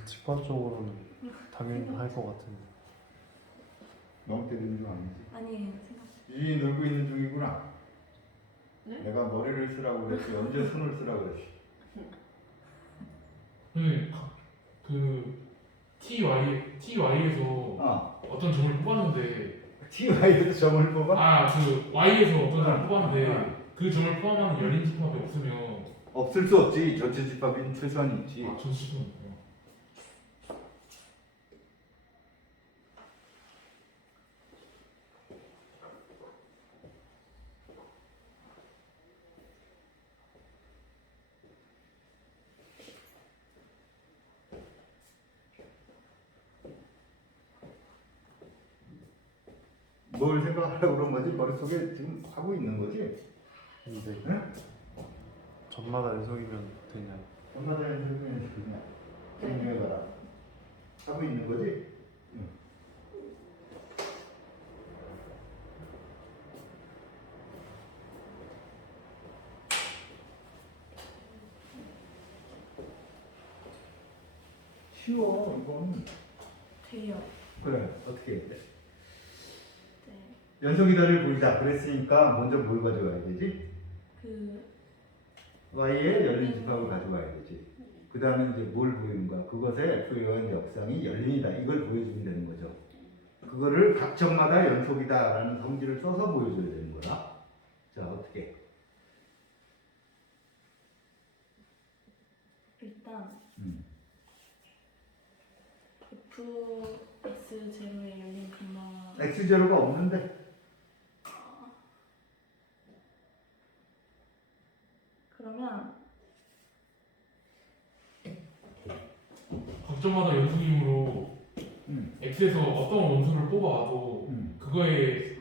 직관적으로는 당연히 할 것 같은데. 너무 때리는 거 아니지? 아니에요. 생각. 유진이 놀고 있는 중이구나. 네? 내가 머리를 쓰라고 그랬지 언제 손을 쓰라고 그랬지? 네, 그 TY에서 어떤 점을 뽑았는데 TY에서 점을 뽑아? 그 Y에서 어떤 점을 뽑았는데 아. 그 점을 포함하는 열린 집합이 없으면 없을 수 없지. 전체 집합이 최소한 있지. 전수는 뭘 생각하려고 그런 거지? 머릿속에 지금 하고 있는 거지? 근데 응? 점마다 연속이면 되냐? 엄마가 연습은 그냥 정리해봐라. 하고 있는 거지? 응. 쉬워 이건. 돼요. 그래 어떻게 해? 네. 연속이다를 보이자 그랬으니까 먼저 뭘 가져와야 되지? 그 Y의 열린 집합을 가져와야 되지. 그 다음에 이제 뭘 보이는 거야? 그것의 F에 의한 역상이 열린이다. 이걸 보여주면 되는 거죠. 그거를 각 점마다 연속이다라는 성질을 써서 보여줘야 되는 거야. 자, 어떻게? 일단 음. fx0의 열린 근마 X0가 없는데? 그러면 각점마다 연속이므로 X에서 어떤 원소를 뽑아와도 그거에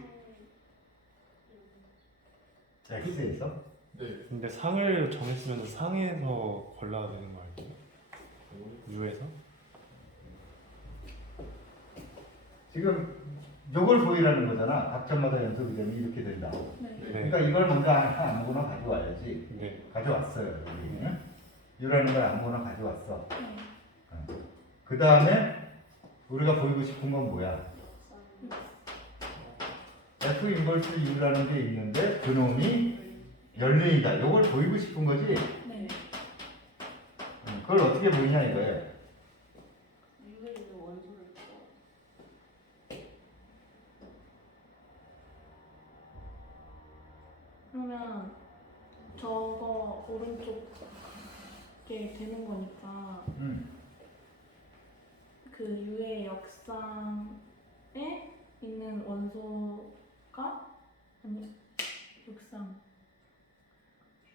X에서? 네, 근데 상을 정했으면 상에서 골라야 되는 거 아니에요? U에서? 지금 요걸 보이라는 거잖아. 각 점마다 연속이 되면 이렇게 된다. 네. 네. 그러니까 이걸 먼저 아무거나 가져와야지. 네. 가져왔어요. 여기는. U라는 걸 아무거나 가져왔어. 네. 그 다음에 우리가 보이고 싶은 건 뭐야? F 인버스 U라는 게 있는데 근원이 열린이다. 이걸 보이고 싶은 거지? 네. 그걸 어떻게 보이냐 이거예요. U에 있는 원소를 또 그러면 저거 오른쪽에 되는 거니까 그 U의 역상에 있는 원소가 아니 역상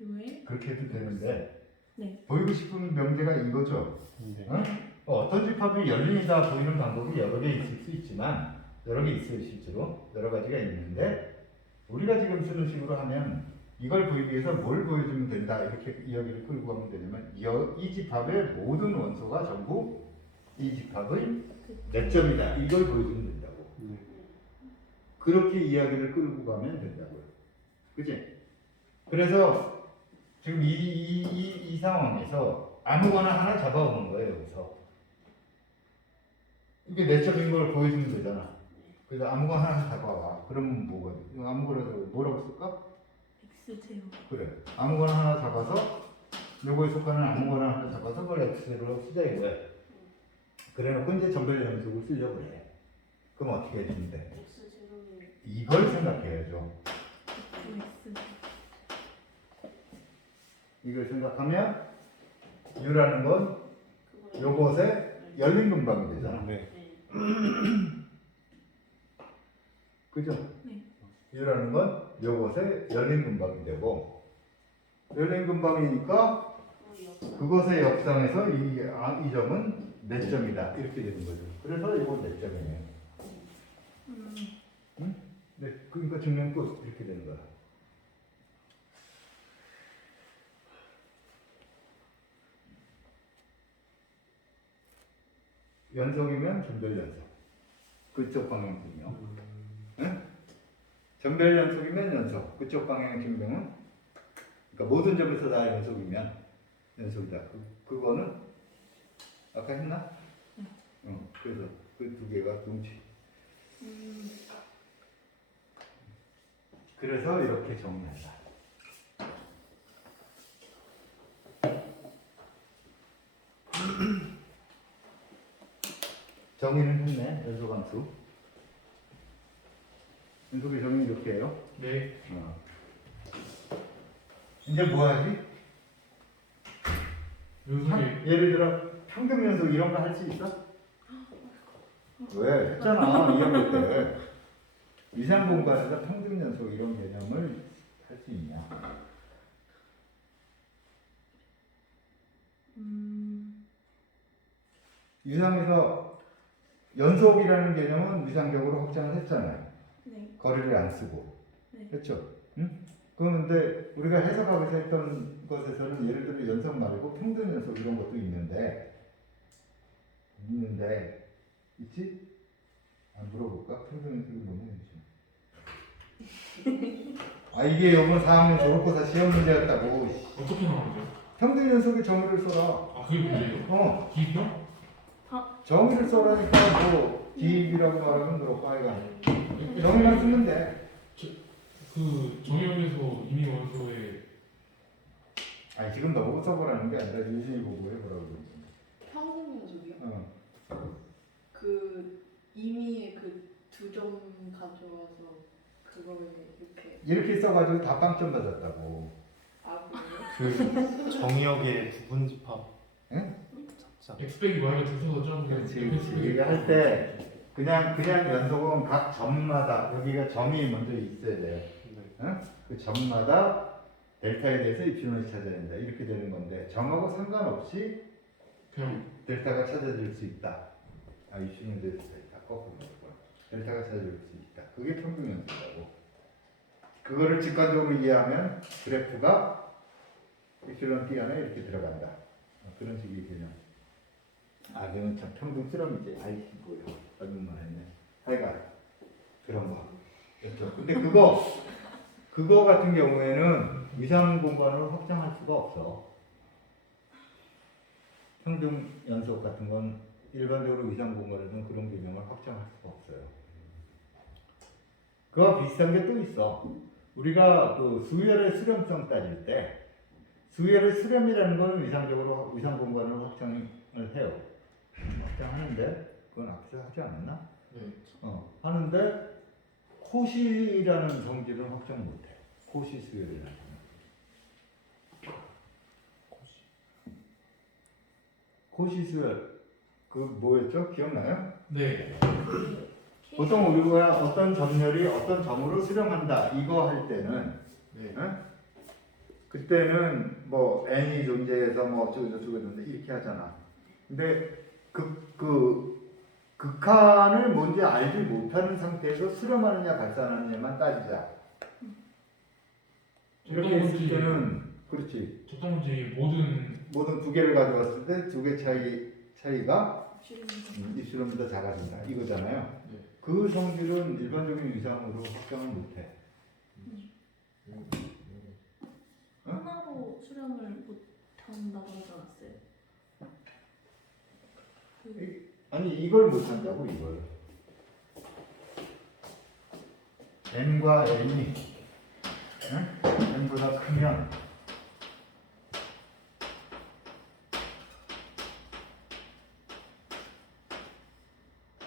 U의 그렇게 해도 되는데 네. 보이고 싶은 명제가 이거죠. 네. 어? 어떤 집합이 열린이다 보이는 방법이 여러 개 있을 수 있지만 여러 개 있어요. 실제로 여러 가지가 있는데 우리가 지금 쓰는 식으로 하면 이걸 보이기 위해서 뭘 보여주면 된다 이렇게 이야기를 끌고 가면 되냐면 이 집합의 모든 원소가 전부 이 집합의 몇 점이다 이걸 보여주면 된다고. 네. 그렇게 이야기를 끌고 가면 된다고요. 그치? 그래서 지금 이 상황에서 아무거나 하나 잡아오는 거예요. 여기서 이게 내적인 걸 보여주면 되잖아. 그래서 아무거나 하나 잡아와. 그러면 뭐거든? 아무거나 뭐라고 쓸까? X0 그래. 아무거나 하나 잡아서 요거에 속하는 아무거나 하나 잡아서 그걸 X로 쓰자 이거야. 그래놓고 이제 전별 연속을 쓰려고 그래. 그럼 어떻게 해주면 돼? X0이 이걸 생각해야죠. FX 이걸 생각하면 U라는 건 그거에 요것에 열린 근방이 되잖아. 네. 네. 그죠? 네. U라는 건 요것에 열린 근방이 되고 열린 근방이니까 그 역사 그것의 역상에서 이 점은 몇 점이다 이렇게 되는 거죠. 그래서 이건 몇 점이에요. 네, 그러니까 증명 또 이렇게 되는 거야. 연속이면 전별 연속. 그쪽 방향 증명. 응? 전별 연속이면 연속. 그쪽 방향 증명은 그러니까 모든 점에서 다 연속이면 연속이다. 그거는 아까 했나? 그래서 그 두 개가 동시. 그래서 이렇게 정리한다. 정의는 했네. 연소함수. 연속의 정의 이렇게 해요. 네. 이제 뭐 하지? 연속의 예를 들어 평등 연속 이런 거 할 수 있어? 왜? 했잖아. 2학년 때. 위상 공간에서 평등 연속 이런 개념을 할 수 있냐? 위상에서 연속이라는 개념은 위상적으로 확장을 했잖아요. 네. 거리를 안 쓰고. 네. 했죠? 응? 그런데 우리가 해석하고자 했던 것에서는 예를 들어 연속 말고 평등 연속 이런 것도 있는데 있지? 안 물어볼까? 평등 연속이 뭐냐? 아 이게 이번 4학년 졸업고사 시험 문제였다고. 어떻게 나오죠? 평등 연속의 정의를 써라. 아 그게 문제예요? 기입형? 정의를 써라니까 뭐 기입이라고 말하면 그렇고 하여간 정의만 쓰면 돼. 그 정의역에서 이미 원소에 아니 지금 너보고 써보라는 게 아니라 유진이 보고 해보라고. 평등 연속이요? 어. 그 임의의 그 두 점 가져와서 그거에 이렇게 써가지고 다 빵점 맞았다고. 아 그래요? 그 정의역의 부분집합. 응? 작자. 엑스백이 뭐하면 줄서서 점. 그렇지. 이거 할 때 그냥 연속은 각 점마다 여기가 점이 먼저 있어야 돼. 네. 응? 그 점마다 델타에 대해서 입시론을 찾아야 된다. 이렇게 되는 건데 점하고 상관없이 그냥 델타가 찾아질 수 있다. 아 입시론에 대해서 델타 거꾸로 먹을 거야. 델타가 찾아질 수 있다. 그게 평등 연속이라고. 그거를 직관적으로 이해하면 그래프가 입시론 T 안에 이렇게 들어간다. 그런 식의 개념. 아, 그건 참 평등 실험이지. 아이씨, 뭐야. 얼마나 했네. 하여간, 그런 거. 그렇죠. 근데 그거 같은 경우에는 위상 공간을 확장할 수가 없어. 평등 연속 같은 건 일반적으로 위상 공간에서는 그런 개념을 확장할 수가 없어요. 그와 비슷한 게 또 있어. 우리가 그 수열의 수렴성 따질 때, 수열의 수렴이라는 건 위상적으로 위상 공간을 확장을 해요. 확장하는데 그건 앞에서 하지 않았나? 네. 하는데 코시라는 성질은 확장 못해. 코시 수열이라는. 코시 수열 그 뭐였죠? 기억나요? 네. 보통 우리가 어떤 점열이 어떤 점으로 수렴한다 이거 할 때는 네. 그때는 뭐 n이 존재해서 뭐 어쩌고 저쩌고 했는데 이렇게 하잖아. 근데 극한을 뭔지 알지 못하는 상태에서 수렴하느냐 발산하느냐만 따지자. 이렇게 했을 때는 그렇지. 적당문제 모든 두 개를 가져왔을 때 두 개 차이가 입시론이 입시론이 더 작아진다 이거잖아요. 네. 그 성질은 일반적인 위상으로 확장을 못해. 하나로 수렴을 못 한다고 하지 않았어요? 아니 이걸 못한다고 이걸. n과 n이 n보다 크면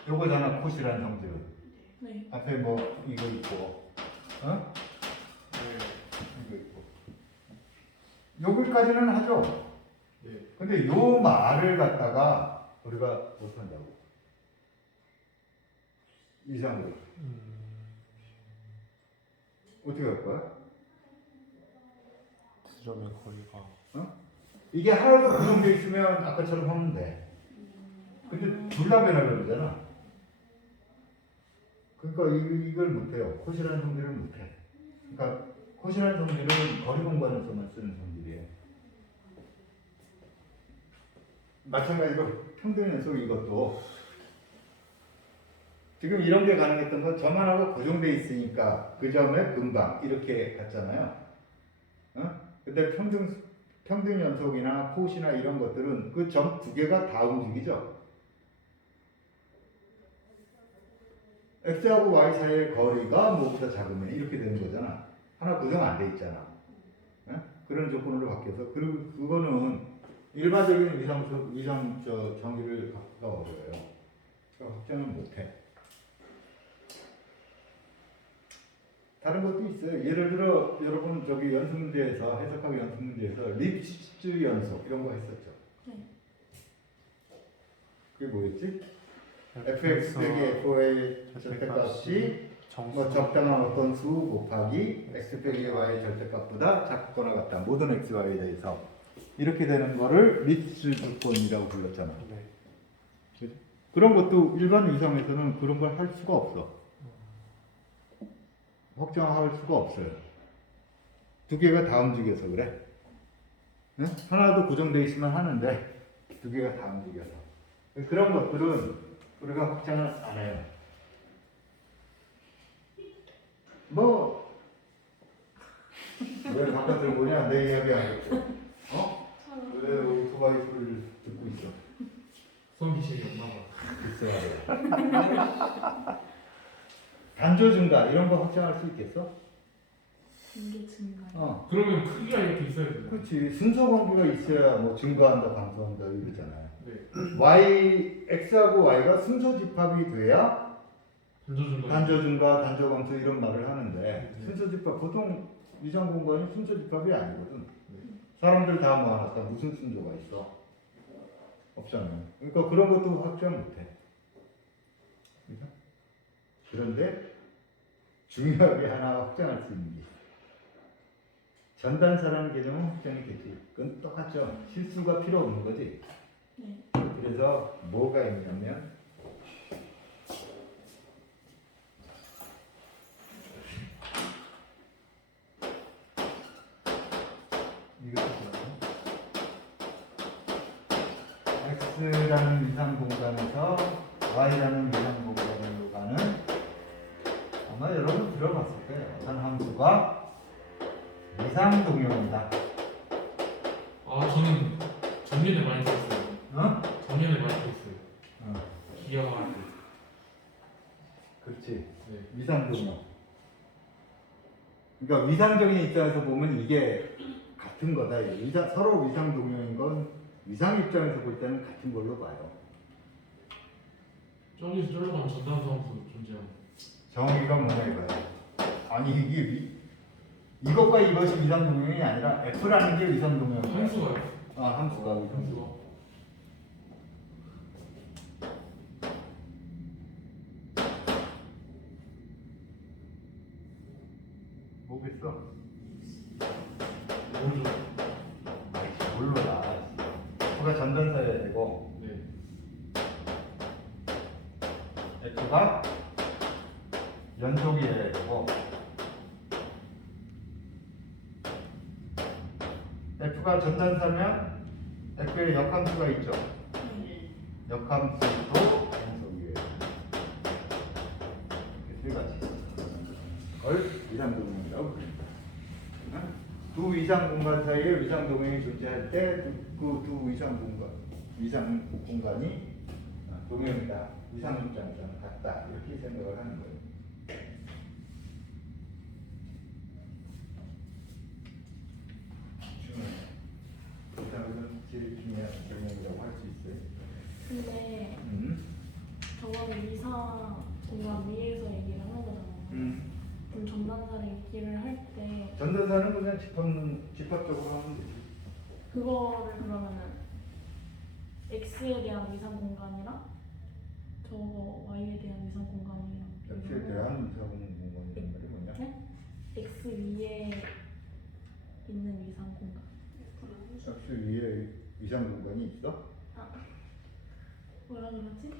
요거잖아 코시라는 성질은. 네. 앞에 뭐 이거 있고 네. 이거 있고 여기까지는 하죠. 네. 근데 요 말을 갖다가 우리가 못한다고. 이상으로 어떻게 할 거야? 두 점의 거리가. 이게 하나로 고정되어 있으면 아까처럼 하면 돼. 근데 둘 다 변화되잖아. 그러니까 이걸 못해요. 코시라는 성질을 못해. 그러니까 코시라는 성질은 거리 공간에서만 쓰는 성질이에요. 마찬가지로 평등 연속 이것도 지금 이런 게 가능했던 건 점 하나가 고정돼 있으니까 그 점에 금방 이렇게 갔잖아요. 근데 평등 연속이나 콧이나 이런 것들은 그 점 두 개가 다 움직이죠. x하고 y 사이의 거리가 뭐보다 작으면 이렇게 되는 거잖아. 하나 고정 안 돼 있잖아. 예? 그런 조건으로 바뀌어서 그리고 그거는 일반적인 위상 정의를 갖기가 어려워요. 그러니까 확정은 못해. 다른 것도 있어요. 예를 들어 여러분 저기 연습 문제에서 해석하기 연습 문제에서 립시츠 연속 이런 거 했었죠. 네. 그게 뭐였지? fx 빼기 fy의 절대값이 뭐 적당한 어떤 수 곱하기 x 빼기 y의 절대값보다 작거나 같다. 모든 x, y에 대해서 이렇게 되는 거를 립시츠 조건이라고 불렀잖아. 네. 그죠? 그런 것도 일반 위상에서는 그런 걸 할 수가 없어. 확정할 수가 없어요. 두 개가 다 움직여서 그래. 네? 하나도 고정되어 있으면 하는데 두 개가 다 움직여서 그런 것들은 우리가 확정을 안 해요. 뭐 왜 바깥을 보냐? 내 이야기 안 듣고 어? 왜 오토바이 소리를 듣고 있어? 소음 기질이 없나 봐. 글쎄 말이야. 단조 증가 이런 거 확정할 수 있겠어? 이게 증가요. 그러면 크기가 이렇게 있어야 된다. 그렇지. 순서 관계가 있어야 뭐 증가한다, 감소한다 이러잖아요. 네. y, x하고 y가 순서 집합이 돼야 단조 단조 증가, 단조 감소 이런 말을 하는데 네. 순서 집합 보통 위상 공간이 순서 집합이 아니거든. 네. 사람들 다 모아놨다 무슨 순서가 있어? 없잖아요. 그러니까 그런 것도 확정 못해. 그죠? 그런데 중요하게 하나 확정할 수 있는 게 있어. 전단사라는 개념은 확정이 되지. 그건 똑같죠. 실수가 필요 없는 거지. 네. 그래서 뭐가 있냐면 x라는 위상 공간에서 y라는 위상 공간으로 가는 아마 여러분 들어봤을 거예요. 어떤 함수가 위상 동형이다. 아 저는 작년에 많이 들었어요. 어? 작년에 많이 들었어요. 어. 기하할 때. 그렇지. 네. 위상 동형. 그러니까 위상적인 입장에서 보면 이게 같은 거다. 서로 위상 동형인 건 위상 입장에서 볼 때는 같은 걸로 봐요. 저기서 저기로 가면 전단수 함수 존재하는. 정의가 뭐냐 이거야. 아니 이게 이것과 이것이 위상 동형이 아니라 f라는 게 위상 동형이야. 함수가요? 함수가 위상 동형. 함수가. 뭐겠어? 모르죠. 몰라. f가 전단사여야 되고 네. f가 연속이어야 되고 f가 전단사면 f에 역함수가 있죠. 역함수도 연속이에요. 이렇게 세 가지. 그걸 위상 동형이라고 부릅니다. 두 위상 공간 사이에 위상 동형이 존재할 때 그 두 위상 공간이 동형이다. 위상 입장에서는 같다. 이렇게 생각을 하는 거예요. 위상은 제일 중요한 동형이라고 할 수 있어요. 근데 저거는 위상 공간 위에서 얘기를 하는 거잖아요. 그럼 전단사를 얘기를 할 때 전단사는 그냥 집합적으로 하면 되지. 그거를 그러면은 x에 대한 위상 공간이랑 저거 y에 대한 위상 공간이랑 X에 대한 위상 공간이란 말이 뭐냐? 네? x 위에 있는 위상 공간. X 위에 위상 공간이 있어? 뭐라 그러지?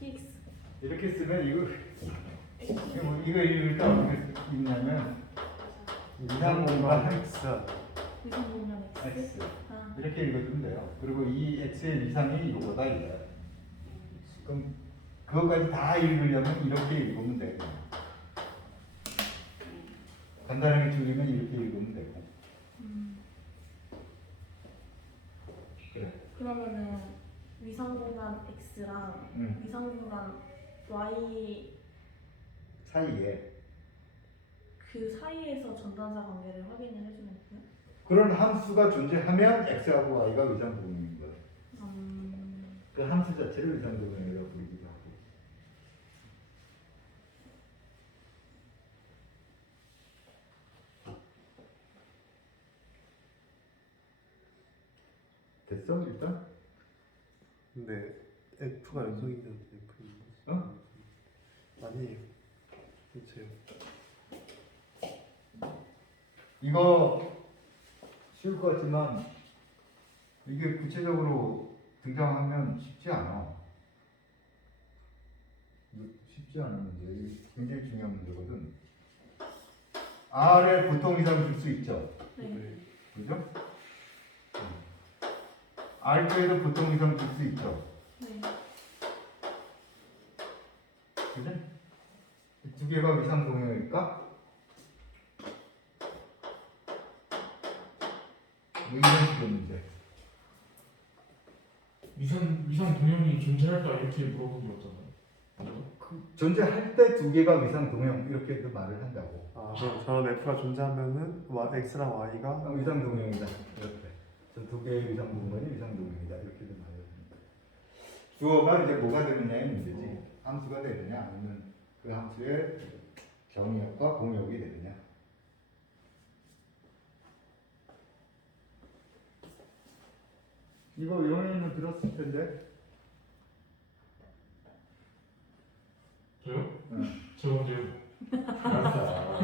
tx 이렇게 쓰면 이거 읽을 때 어떻게 읽냐면 위상 공간 X 위상 공간 x? X 이렇게 읽어주면 돼요. 그리고 이 X의 위상이 이거다 이거야. 그럼 그것까지 다 읽으려면 이렇게 읽으면 돼. 간단하게 줄이면 이렇게 읽으면 되고. 그래. 그러면은 위상공간 x랑 위상공간 y 사이에 그 사이에서 전단사 관계를 확인을 해주면 돼요? 그런 함수가 존재하면 x하고 y가 위상공역인 거예요. 그 함수 자체를 위상공역이라고 부르기도 하고. 됐어 일단? 근데 F가 연속이면 F인 거. 어? 아니에요. 그렇죠. 이거 쉬울 것 같지만 이게 구체적으로 등장하면 쉽지 않아. 이거 쉽지 않은 문제. 이게 굉장히 중요한 문제거든. R에 보통 이상 줄 수 있죠. 네. 그죠? R2에도 보통 이상 줄 수 있죠. 네. 그죠? 이 두 개가 위상 동형일까? 뭐 이런 식의 문제. 위상 동형이 존재할까 이렇게 물어본 게 없잖아요. 존재할 때 두 개가 위상 동형 이렇게도 말을 한다고. 아, 그럼 저런 F가 존재하면은 X랑 Y가 위상 동형이다. 이렇게. 저 두 개의 위상 공간이 위상 동형이다. 이렇게도 말을 합니다. 주어가 이제 뭐가 되느냐의 문제지. 함수가 되느냐 아니면 그 함수의 정의역과 공역이 되느냐. 이거 영어는 들었을 텐데. 저요? 응. 저 먼저요. 알았어.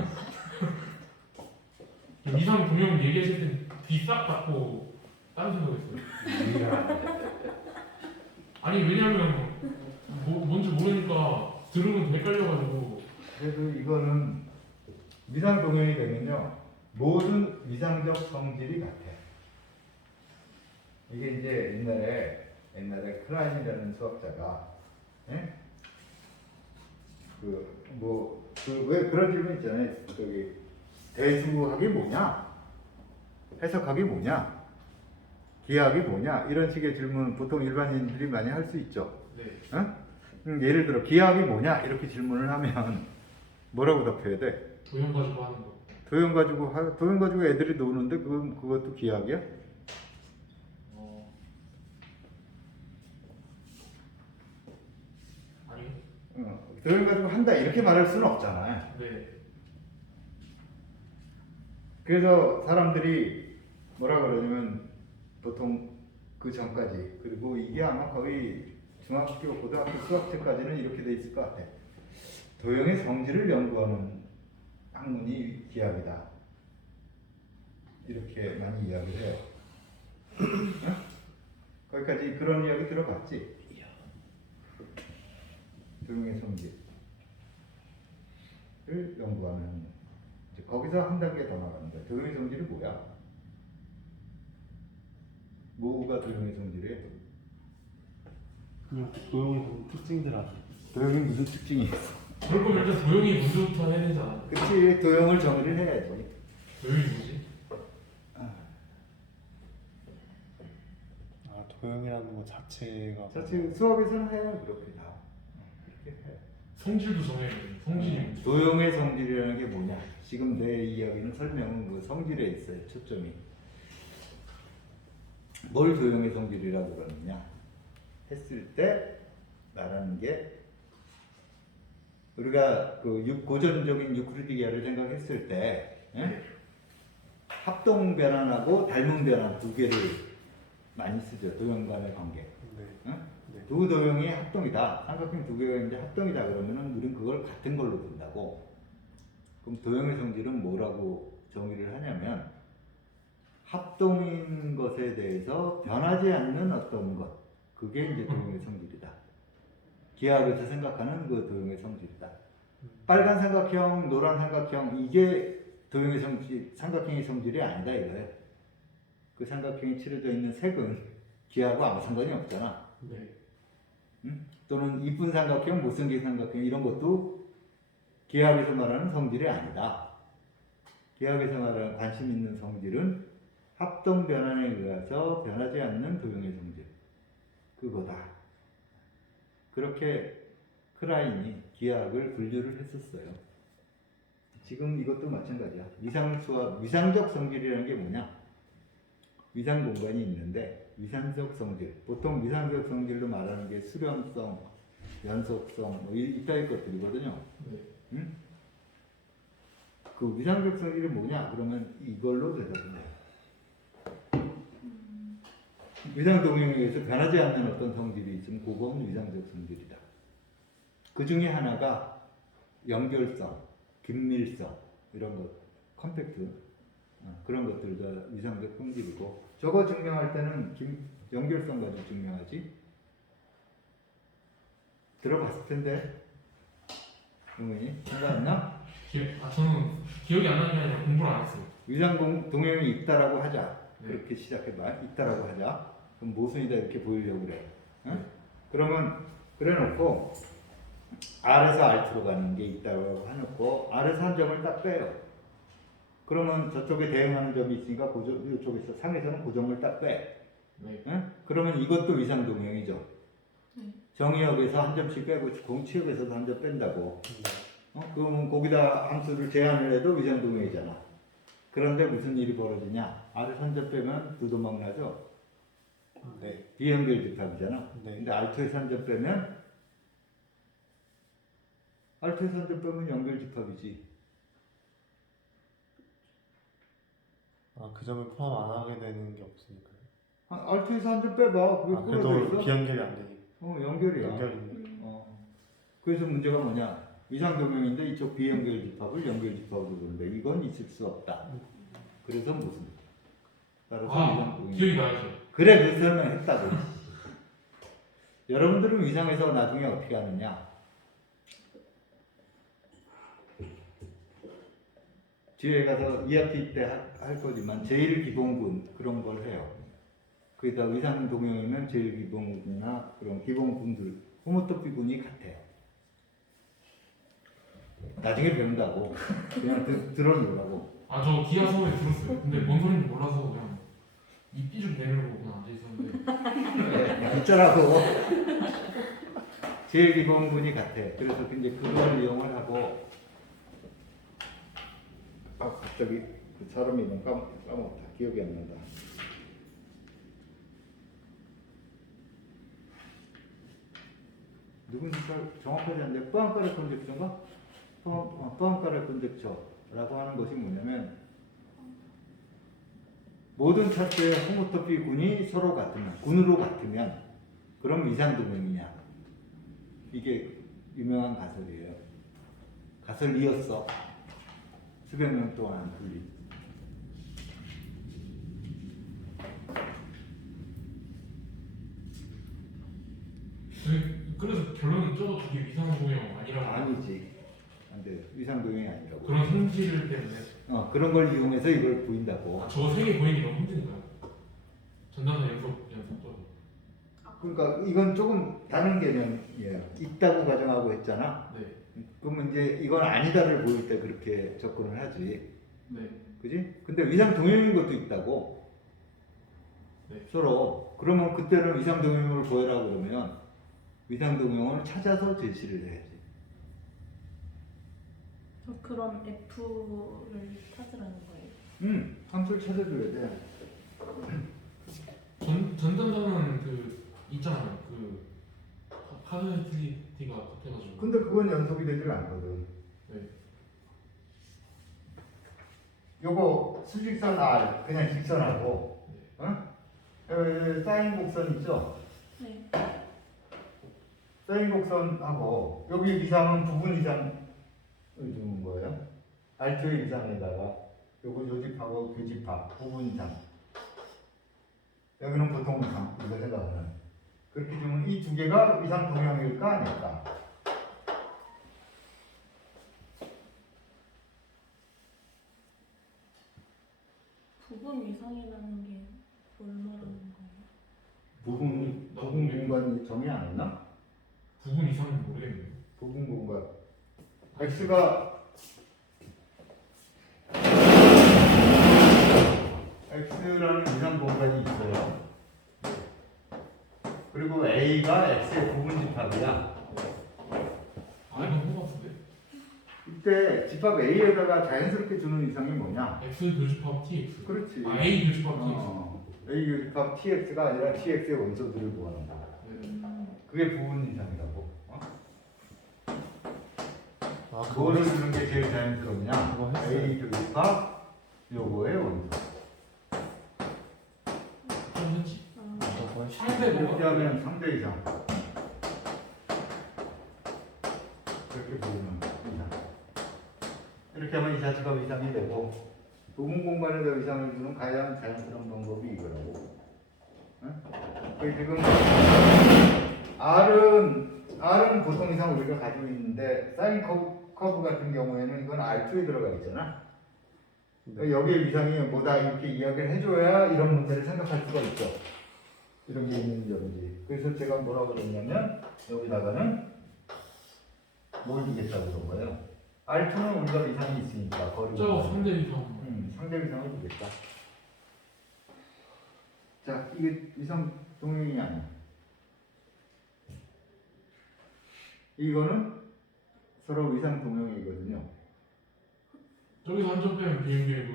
위상 동형 얘기하실 땐 귀 싹 닫고 다른 생각했어요. 아니 왜냐면 뭔지 모르니까 들으면 헷갈려가지고. 그래도 이거는 위상 동형이 되면요 모든 위상적 성질이 같아. 이게 이제 옛날에 클라인이라는 수학자가 예? 왜 그런 질문 있잖아요. 저기 대수학이 뭐냐? 해석학이 뭐냐? 기하학이 뭐냐? 이런 식의 질문 보통 일반인들이 많이 할 수 있죠. 네. 예를 들어 기하학이 뭐냐? 이렇게 질문을 하면 뭐라고 답해야 돼? 도형 가지고 하는 거. 도형 가지고 애들이 노는데 그것도 기하학이야? 아니요. 도형 가지고 한다 이렇게 말할 수는 없잖아요. 네. 그래서 사람들이 뭐라 그러냐면 보통 그 전까지 그리고 이게 아마 거의 중학교 고등학교 수학책까지는 이렇게 돼 있을 것 같아. 도형의 성질을 연구하는 학문이 기하학이다. 이렇게 많이 이야기를 해요. 응? 거기까지 그런 이야기 들어봤지? 도형의 성질을 연구하는 학문. 이제 거기서 한 단계 더 나가는 거야. 도형의 성질이 뭐야? 뭐가 도형의 성질이에요? 그 도형의 특징들 아니에요? 도형이 무슨 특징이 있어? 그럴 거면 일단 도형이 먼저부터 해야 되지 않아? 그치, 도형을 정의를 해야지. 도형이 뭐지? 아, 도형이라는 거 자체가 사실 수학에서는 해야 그렇게 다. 이렇게 해. 성질도 정해야 돼. 성질이 뭐지? 도형의 성질이라는 게 뭐냐? 지금 내 이야기는 설명은 그 성질에 있어요. 초점이. 뭘 도형의 성질이라고 그러느냐? 했을 때 말하는 게 우리가 그 고전적인 유클리드 기하를 생각했을 때 합동 변환하고 닮은 변환 두 개를 많이 쓰죠. 도형 간의 관계. 네. 응? 네. 두 도형이 합동이다. 삼각형 두 개가 이제 합동이다 그러면은 우리는 그걸 같은 걸로 둔다고. 그럼 도형의 성질은 뭐라고 정의를 하냐면 합동인 것에 대해서 변하지 않는 어떤 것. 그게 이제 도형의 성질이다. 기하학에서 생각하는 그 도형의 성질이다. 빨간 삼각형, 노란 삼각형 이게 도형의 성질, 삼각형의 성질이 아니다 이거예요. 그 삼각형이 칠해져 있는 색은 기하하고 아무 상관이 없잖아. 네. 응? 또는 이쁜 삼각형, 못생긴 삼각형 이런 것도 기하학에서 말하는 성질이 아니다. 기하학에서 말하는 관심 있는 성질은 합동 변환에 의해서 변하지 않는 도형의 성질. 그거다. 그렇게 크라인이 기하학을 분류를 했었어요. 지금 이것도 마찬가지야. 위상적 성질이라는 게 뭐냐? 위상 공간이 있는데 위상적 성질. 보통 위상적 성질로 말하는 게 수렴성, 연속성 뭐 이따위 것들이거든요. 네. 응? 그 위상적 성질이 뭐냐? 그러면 이걸로 대답해요. 위상 동형에 의해서 변하지 않는 어떤 성질이 있으면 그건 위상적 성질이다. 그 중에 하나가 연결성, 긴밀성 이런 것, 컴팩트 그런 것들도 위상적 성질이고 저거 증명할 때는 연결성 가지고 증명하지. 들어봤을 텐데 영훈이 생각났나? 저는 기억이 안 나는 게 아니라 공부를 안 했어요. 위상 동형이 있다라고 하자. 네. 그렇게 시작해봐. 있다라고 하자. 그럼 모순이다 이렇게 보이려고 그래. 응? 그러면 그래놓고 R에서 R2로 가는 게 있다고 해놓고 R에서 한 점을 딱 빼요. 그러면 저쪽에 대응하는 점이 있으니까 이쪽에서 상에서는 그 점을 딱 빼. 네. 응? 그러면 이것도 위상 동형이죠. 네. 정의역에서 한 점씩 빼고 공치역에서도 한 점 뺀다고. 그러면 거기다 함수를 제한을 해도 위상 동형이잖아. 그런데 무슨 일이 벌어지냐? R에서 한 점 빼면 두도막 나죠? 네. 비연결 집합이잖아. 네. 근데 R2에서 한 점 빼면 R2에서 한 점 빼면 연결 집합이지. 아, 그 점을 포함 안 하게 되는 게 없으니까요. R2에서 한 점 빼봐. 그게 아, 끌어져 그래도 있어? 비연결이 안 되니. 연결이야. 연결이. 그래서 문제가 뭐냐? 위상 동형인데 이쪽 비연결 집합을 연결 집합으로 보는데 이건 있을 수 없다. 그래서 무슨? 따라서 위상 동형. 기억이 나죠. 그래, 그 설명했다고. 여러분들은 위상에서 나중에 어떻게 하느냐? 뒤에 가서 2학기 때 할 거지만 제일 기본군 그런 걸 해요. 거기다 위상 동형이면 제일 기본군이나 그런 기본군들 호모토피 군이 같아요. 나중에 배운다고 그냥 들어놓으라고. 저 기아 수업에 들었어요. 근데 뭔 소리인지 몰라서 그냥 입 좀 내밀고 그냥 앉아 있었는데. 있더라고. 제일 기본군이 같아. 그래서 이제 그걸 이용을 하고. 갑자기 그 사람 이름 까먹었다. 기억이 안 난다. 누군지 정확하지 않는데 포항가래 컨젝처인가? 포항가래 컨젝처라고 하는 것이 뭐냐면 모든 차수의 호모토피 군이 서로 같으면 군으로 같으면 그럼 위상동형이냐? 이게 유명한 가설이에요. 가설이었어. 수백 년 동안 안 풀린. 그래서 결론은 저거 되게 위상 동형 아니라고. 아니지. 안 돼. 위상동형이 아니라고. 그런 성질 때문에. 그런 걸 이용해서 이걸 보인다고. 저거 세 개 보이기 너무 힘드니까요. 전단사 연속 또. 그러니까 이건 조금 다른 개념이에요. 있다고 가정하고 했잖아. 네. 그러면 이제 이건 아니다를 보일 때 그렇게 접근을 하지. 네. 그지? 근데 위상 동형인 것도 있다고. 네. 서로. 그러면 그때는 위상 동형을 보여라 그러면 위상 동형을 찾아서 제시를 해야지. 그럼 F를 찾으라는 거예요? 함수를 찾아줘야 돼. 전단사는 그 있잖아요. 그 카드티가 같아가지고. 근데 그건 연속이 되질 않거든. 네. 요거 수직선 R 그냥 직선하고, 여기 사인 곡선 있죠? 네. 사인 곡선하고 여기 위상은 부분 이상을 두는 거예요. R2의 이상에다가 요거 요집하고 교집합 부분 이상. 여기는 보통 이상 우리가 생각하는. 그렇게 주면 이 두 개가 위상 동형일까 아닐까? 부분 위상이라는 게 뭘 말하는 거예요? 부분 공간이 정의 안 했나? 부분 이상은 모르겠네요. 부분 공간. x가 A가 X의 부분 집합이야. 아 이건 본것 같은데. 이때 집합 A에다가 자연스럽게 주는 이상이 뭐냐? X 교집합 TX. 그렇지. 아 A 교집합 TX. A 교집합 TX가 아니라 TX의 원소들을 구하는 거야. 네. 그게 부분 이상이라고. 아 그거를 주는 게 제일 자연스럽냐? 그거 했어요. A 교집합 요거의 원소. 좀 했지. 저거 했어요. 상대 이렇게 뭐가? 하면 3대 이상. 그렇게 보면 이상. 이렇게 하면 이 자체가 이상이 되고 부분 공간에다 이상을 주는 가장 자연스러운 방법이 이거라고. 응? 그 지금 R은 보통 이상 우리가 가지고 있는데 사인 커브 같은 경우에는 이건 R2에 들어가 있잖아. 여기에 위상이 뭐다 이렇게 이야기를 해줘야 이런 문제를 생각할 수가 있죠. 이런 게 있는지 없는지. 그래서 제가 뭐라고 그랬냐면 여기다가는 뭘 주겠다고 그런 거예요. R2는 우리가 위상이 있으니까 거리. 저 상대 이상. 상대 위상을 주겠다. 자, 이게 위상 동형이 아니야. 이거는 서로 위상 동형이거든요. 저기서 한 점 빼면 비행기에도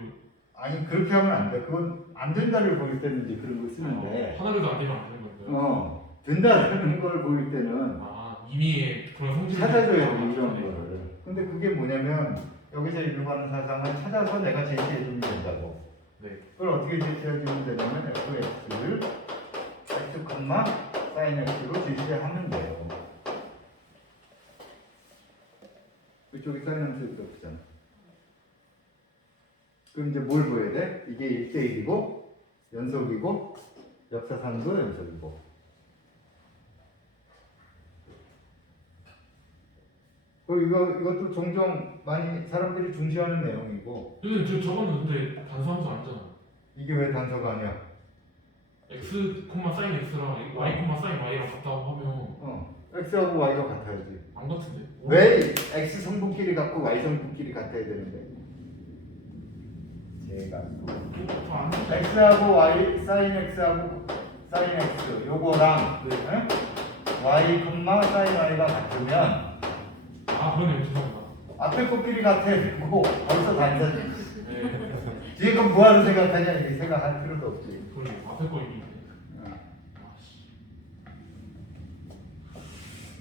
아니 그렇게 하면 안 돼. 그건 안 된다를 보일 때는 이제 그런 걸 쓰는데. 하나라도 안 되면 안 되는 건가요? 된다는 걸 보일 때는 아 이미의 그런 성질을 찾아줘야 돼 아, 이런 네. 거를. 근데 그게 뭐냐면 여기서 일루가는 사상을 찾아서 내가 제시해주면 된다고. 네. 그걸 어떻게 제시해주면 되냐면 fx를 x, sin x로 제시하면 돼요. 이쪽에 sin x 없잖아. 그럼 이제 뭘 보여야 돼? 이게 1대1이고 연속이고 역사상도 연속이고. 이것도 종종 많이 사람들이 중시하는 내용이고. 근데 저거는 근데 단수함수 아니잖아. 이게 왜 단서가 아니야? x, sin x랑 y, sin y랑 같다고 하면 x하고 y가 같아야지. 안 같은데? 왜 x 성분끼리 같고 y 성분끼리 같아야 되는데? 제가 저안 x하고 y, sin x하고 sin x 요거랑 응? y, sin y가 같으면 아 그러네요. 죄송합니다. 앞에 것끼리 같아야 되고 벌써 단서지. 네. 뒤에 건 뭐하러 생각하냐 이렇게 생각할 필요도 없지. 그러네. 앞에 거 이미. 응. 아씨.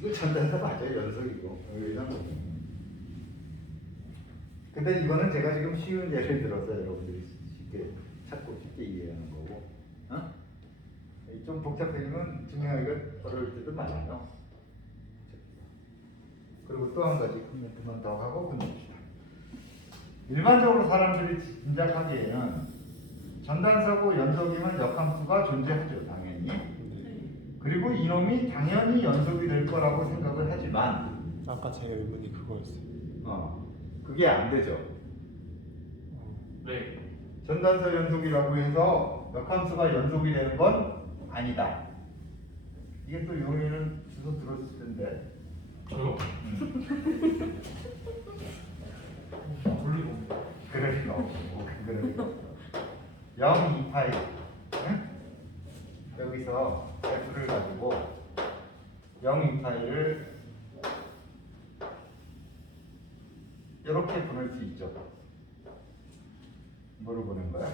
이거 전단서 맞아요. 연속이고 이런 거. 근데 이거는 제가 지금 쉬운 예를 들어서 여러분들이 쉽게 찾고 쉽게 이해하는 거고. 좀 복잡해지면 증명하기가 어려울 때도 많아요. 그리고 또 한 가지 코멘트만 더 하고 끝냅시다. 일반적으로 사람들이 짐작하기에는 전단서고 연속이면 역함수가 존재하죠, 당연히. 그리고 이놈이 당연히 연속이 될 거라고 생각을 하지만 아까 제 의문이 그거였어요. 그게 안 되죠. 네. 전단서 연속이라고 해서 역함수가 연속이 되는 건 아니다. 이게 또 용의를 주소 들었을 텐데. 저요? 돌리고 없네. 그럴 리가 없고, 그럴 리가 없어. 0, 2파이. 응? 여기서 F를 가지고 0, 2파이를 이렇게 보낼 수 있죠. 뭐로 보는 거야?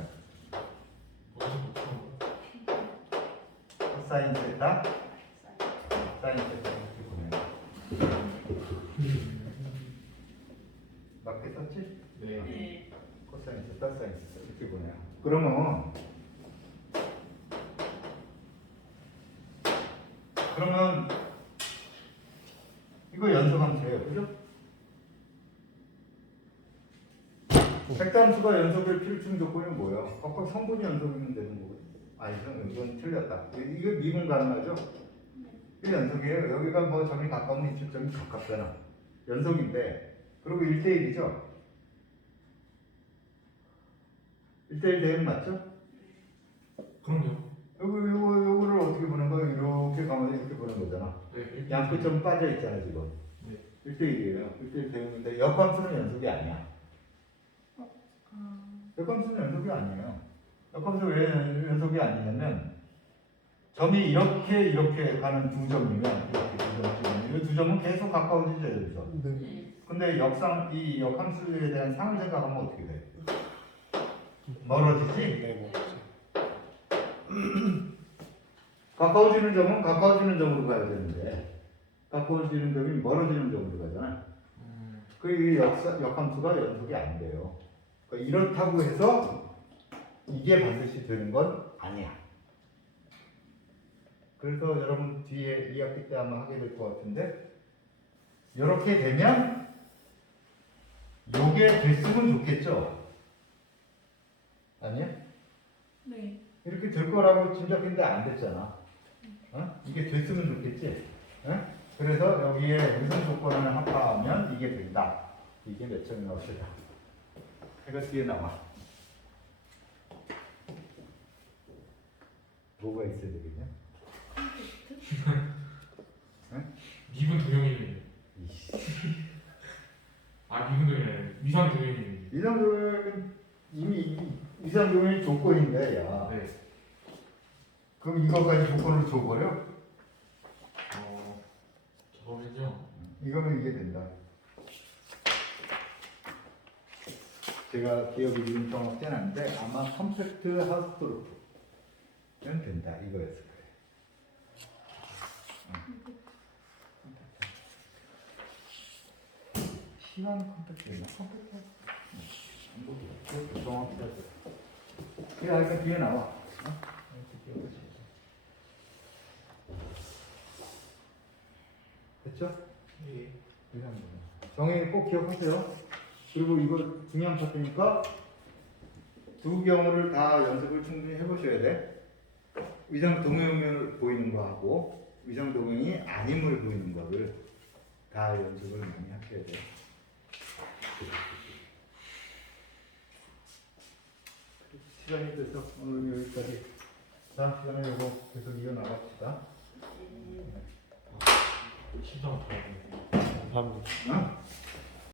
어디서 못 코사인 세타, 사인 세타 이렇게 보내요. 맞게 썼지? 네. 네. 코사인 세타, 사인 세타 이렇게 보내요. 그러면 이거 연속함수예요, 그죠? 백단수가 연속일 필충 조건이 뭐예요? 각각 성분이 연속이면 되는 거고요. 아니, 이건 틀렸다. 이거 미분 가능하죠? 이게 연속이에요. 여기가 뭐 점이 가까우면 이쪽 점이 가깝잖아. 연속인데, 그리고 1대1이죠? 1대1 대응 맞죠? 그럼요. 요거를 어떻게 보는 거예요? 이렇게 가면 이렇게 보는 거잖아. 네. 양끝점 빠져 있잖아, 지금. 네. 1대1이에요. 1대1 대응인데, 역함수는 연속이 아니야. 역함수는 연속이 아니에요. 역함수 왜 연속이 아니냐면 점이 이렇게 가는 두 점이면 이렇게 두 점이면 이 두 점은 계속 가까워지죠 여기서. 네. 근데 이 역함수에 대한 상을 생각하면 어떻게 돼? 멀어지지? 네, 뭐. 가까워지는 점은 가까워지는 점으로 가야 되는데 가까워지는 점이 멀어지는 점으로 가잖아. 그 역함수가 연속이 안 돼요. 그러니까 이렇다고 해서 이게 반드시 되는 건 아니야. 그래서 여러분 뒤에 2학기 때 아마 하게 될 것 같은데 이렇게 되면 요게 됐으면 좋겠죠? 아니야? 네. 이렇게 될 거라고 짐작했는데 안 됐잖아. 어? 이게 됐으면 좋겠지? 어? 그래서 여기에 무슨 조건을 합하면 이게 된다. 이게 몇 점이 나오시다. 이거 뒤에 나와. 뭐가 있어야 되겠냐? 미분 동형이네. 이씨. 아 미분 동형이 위상 동형이네. 이상도면 이미 이상도면이 조건인데 야. 네. 그럼 이것까지 조건을 줘버려? 저거는요. 이거면 이게 된다. 제가 기억이 지금 정확하진 않은데 아마 컴팩트 하우스프루프는 된다 이거였을 거예요. 시간 컴팩트였나? 컴팩트 하우스프루프. 정확히 하죠. 그래 아까 뒤에 나와. 어? 됐죠? 예. 정의 꼭 기억하세요. 그리고 이거 중요한 파트니까 두 경우를 다 연습을 충분히 해보셔야 돼. 위상 동형을 보이는 거 하고 위상 동형이 아님을 보이는 거를 다 연습을 많이 하셔야 돼. 시간이 돼서 오늘 여기까지. 다음 시간에 이거 계속 이어나갑시다. 심장 잘. 감사합니다. 어?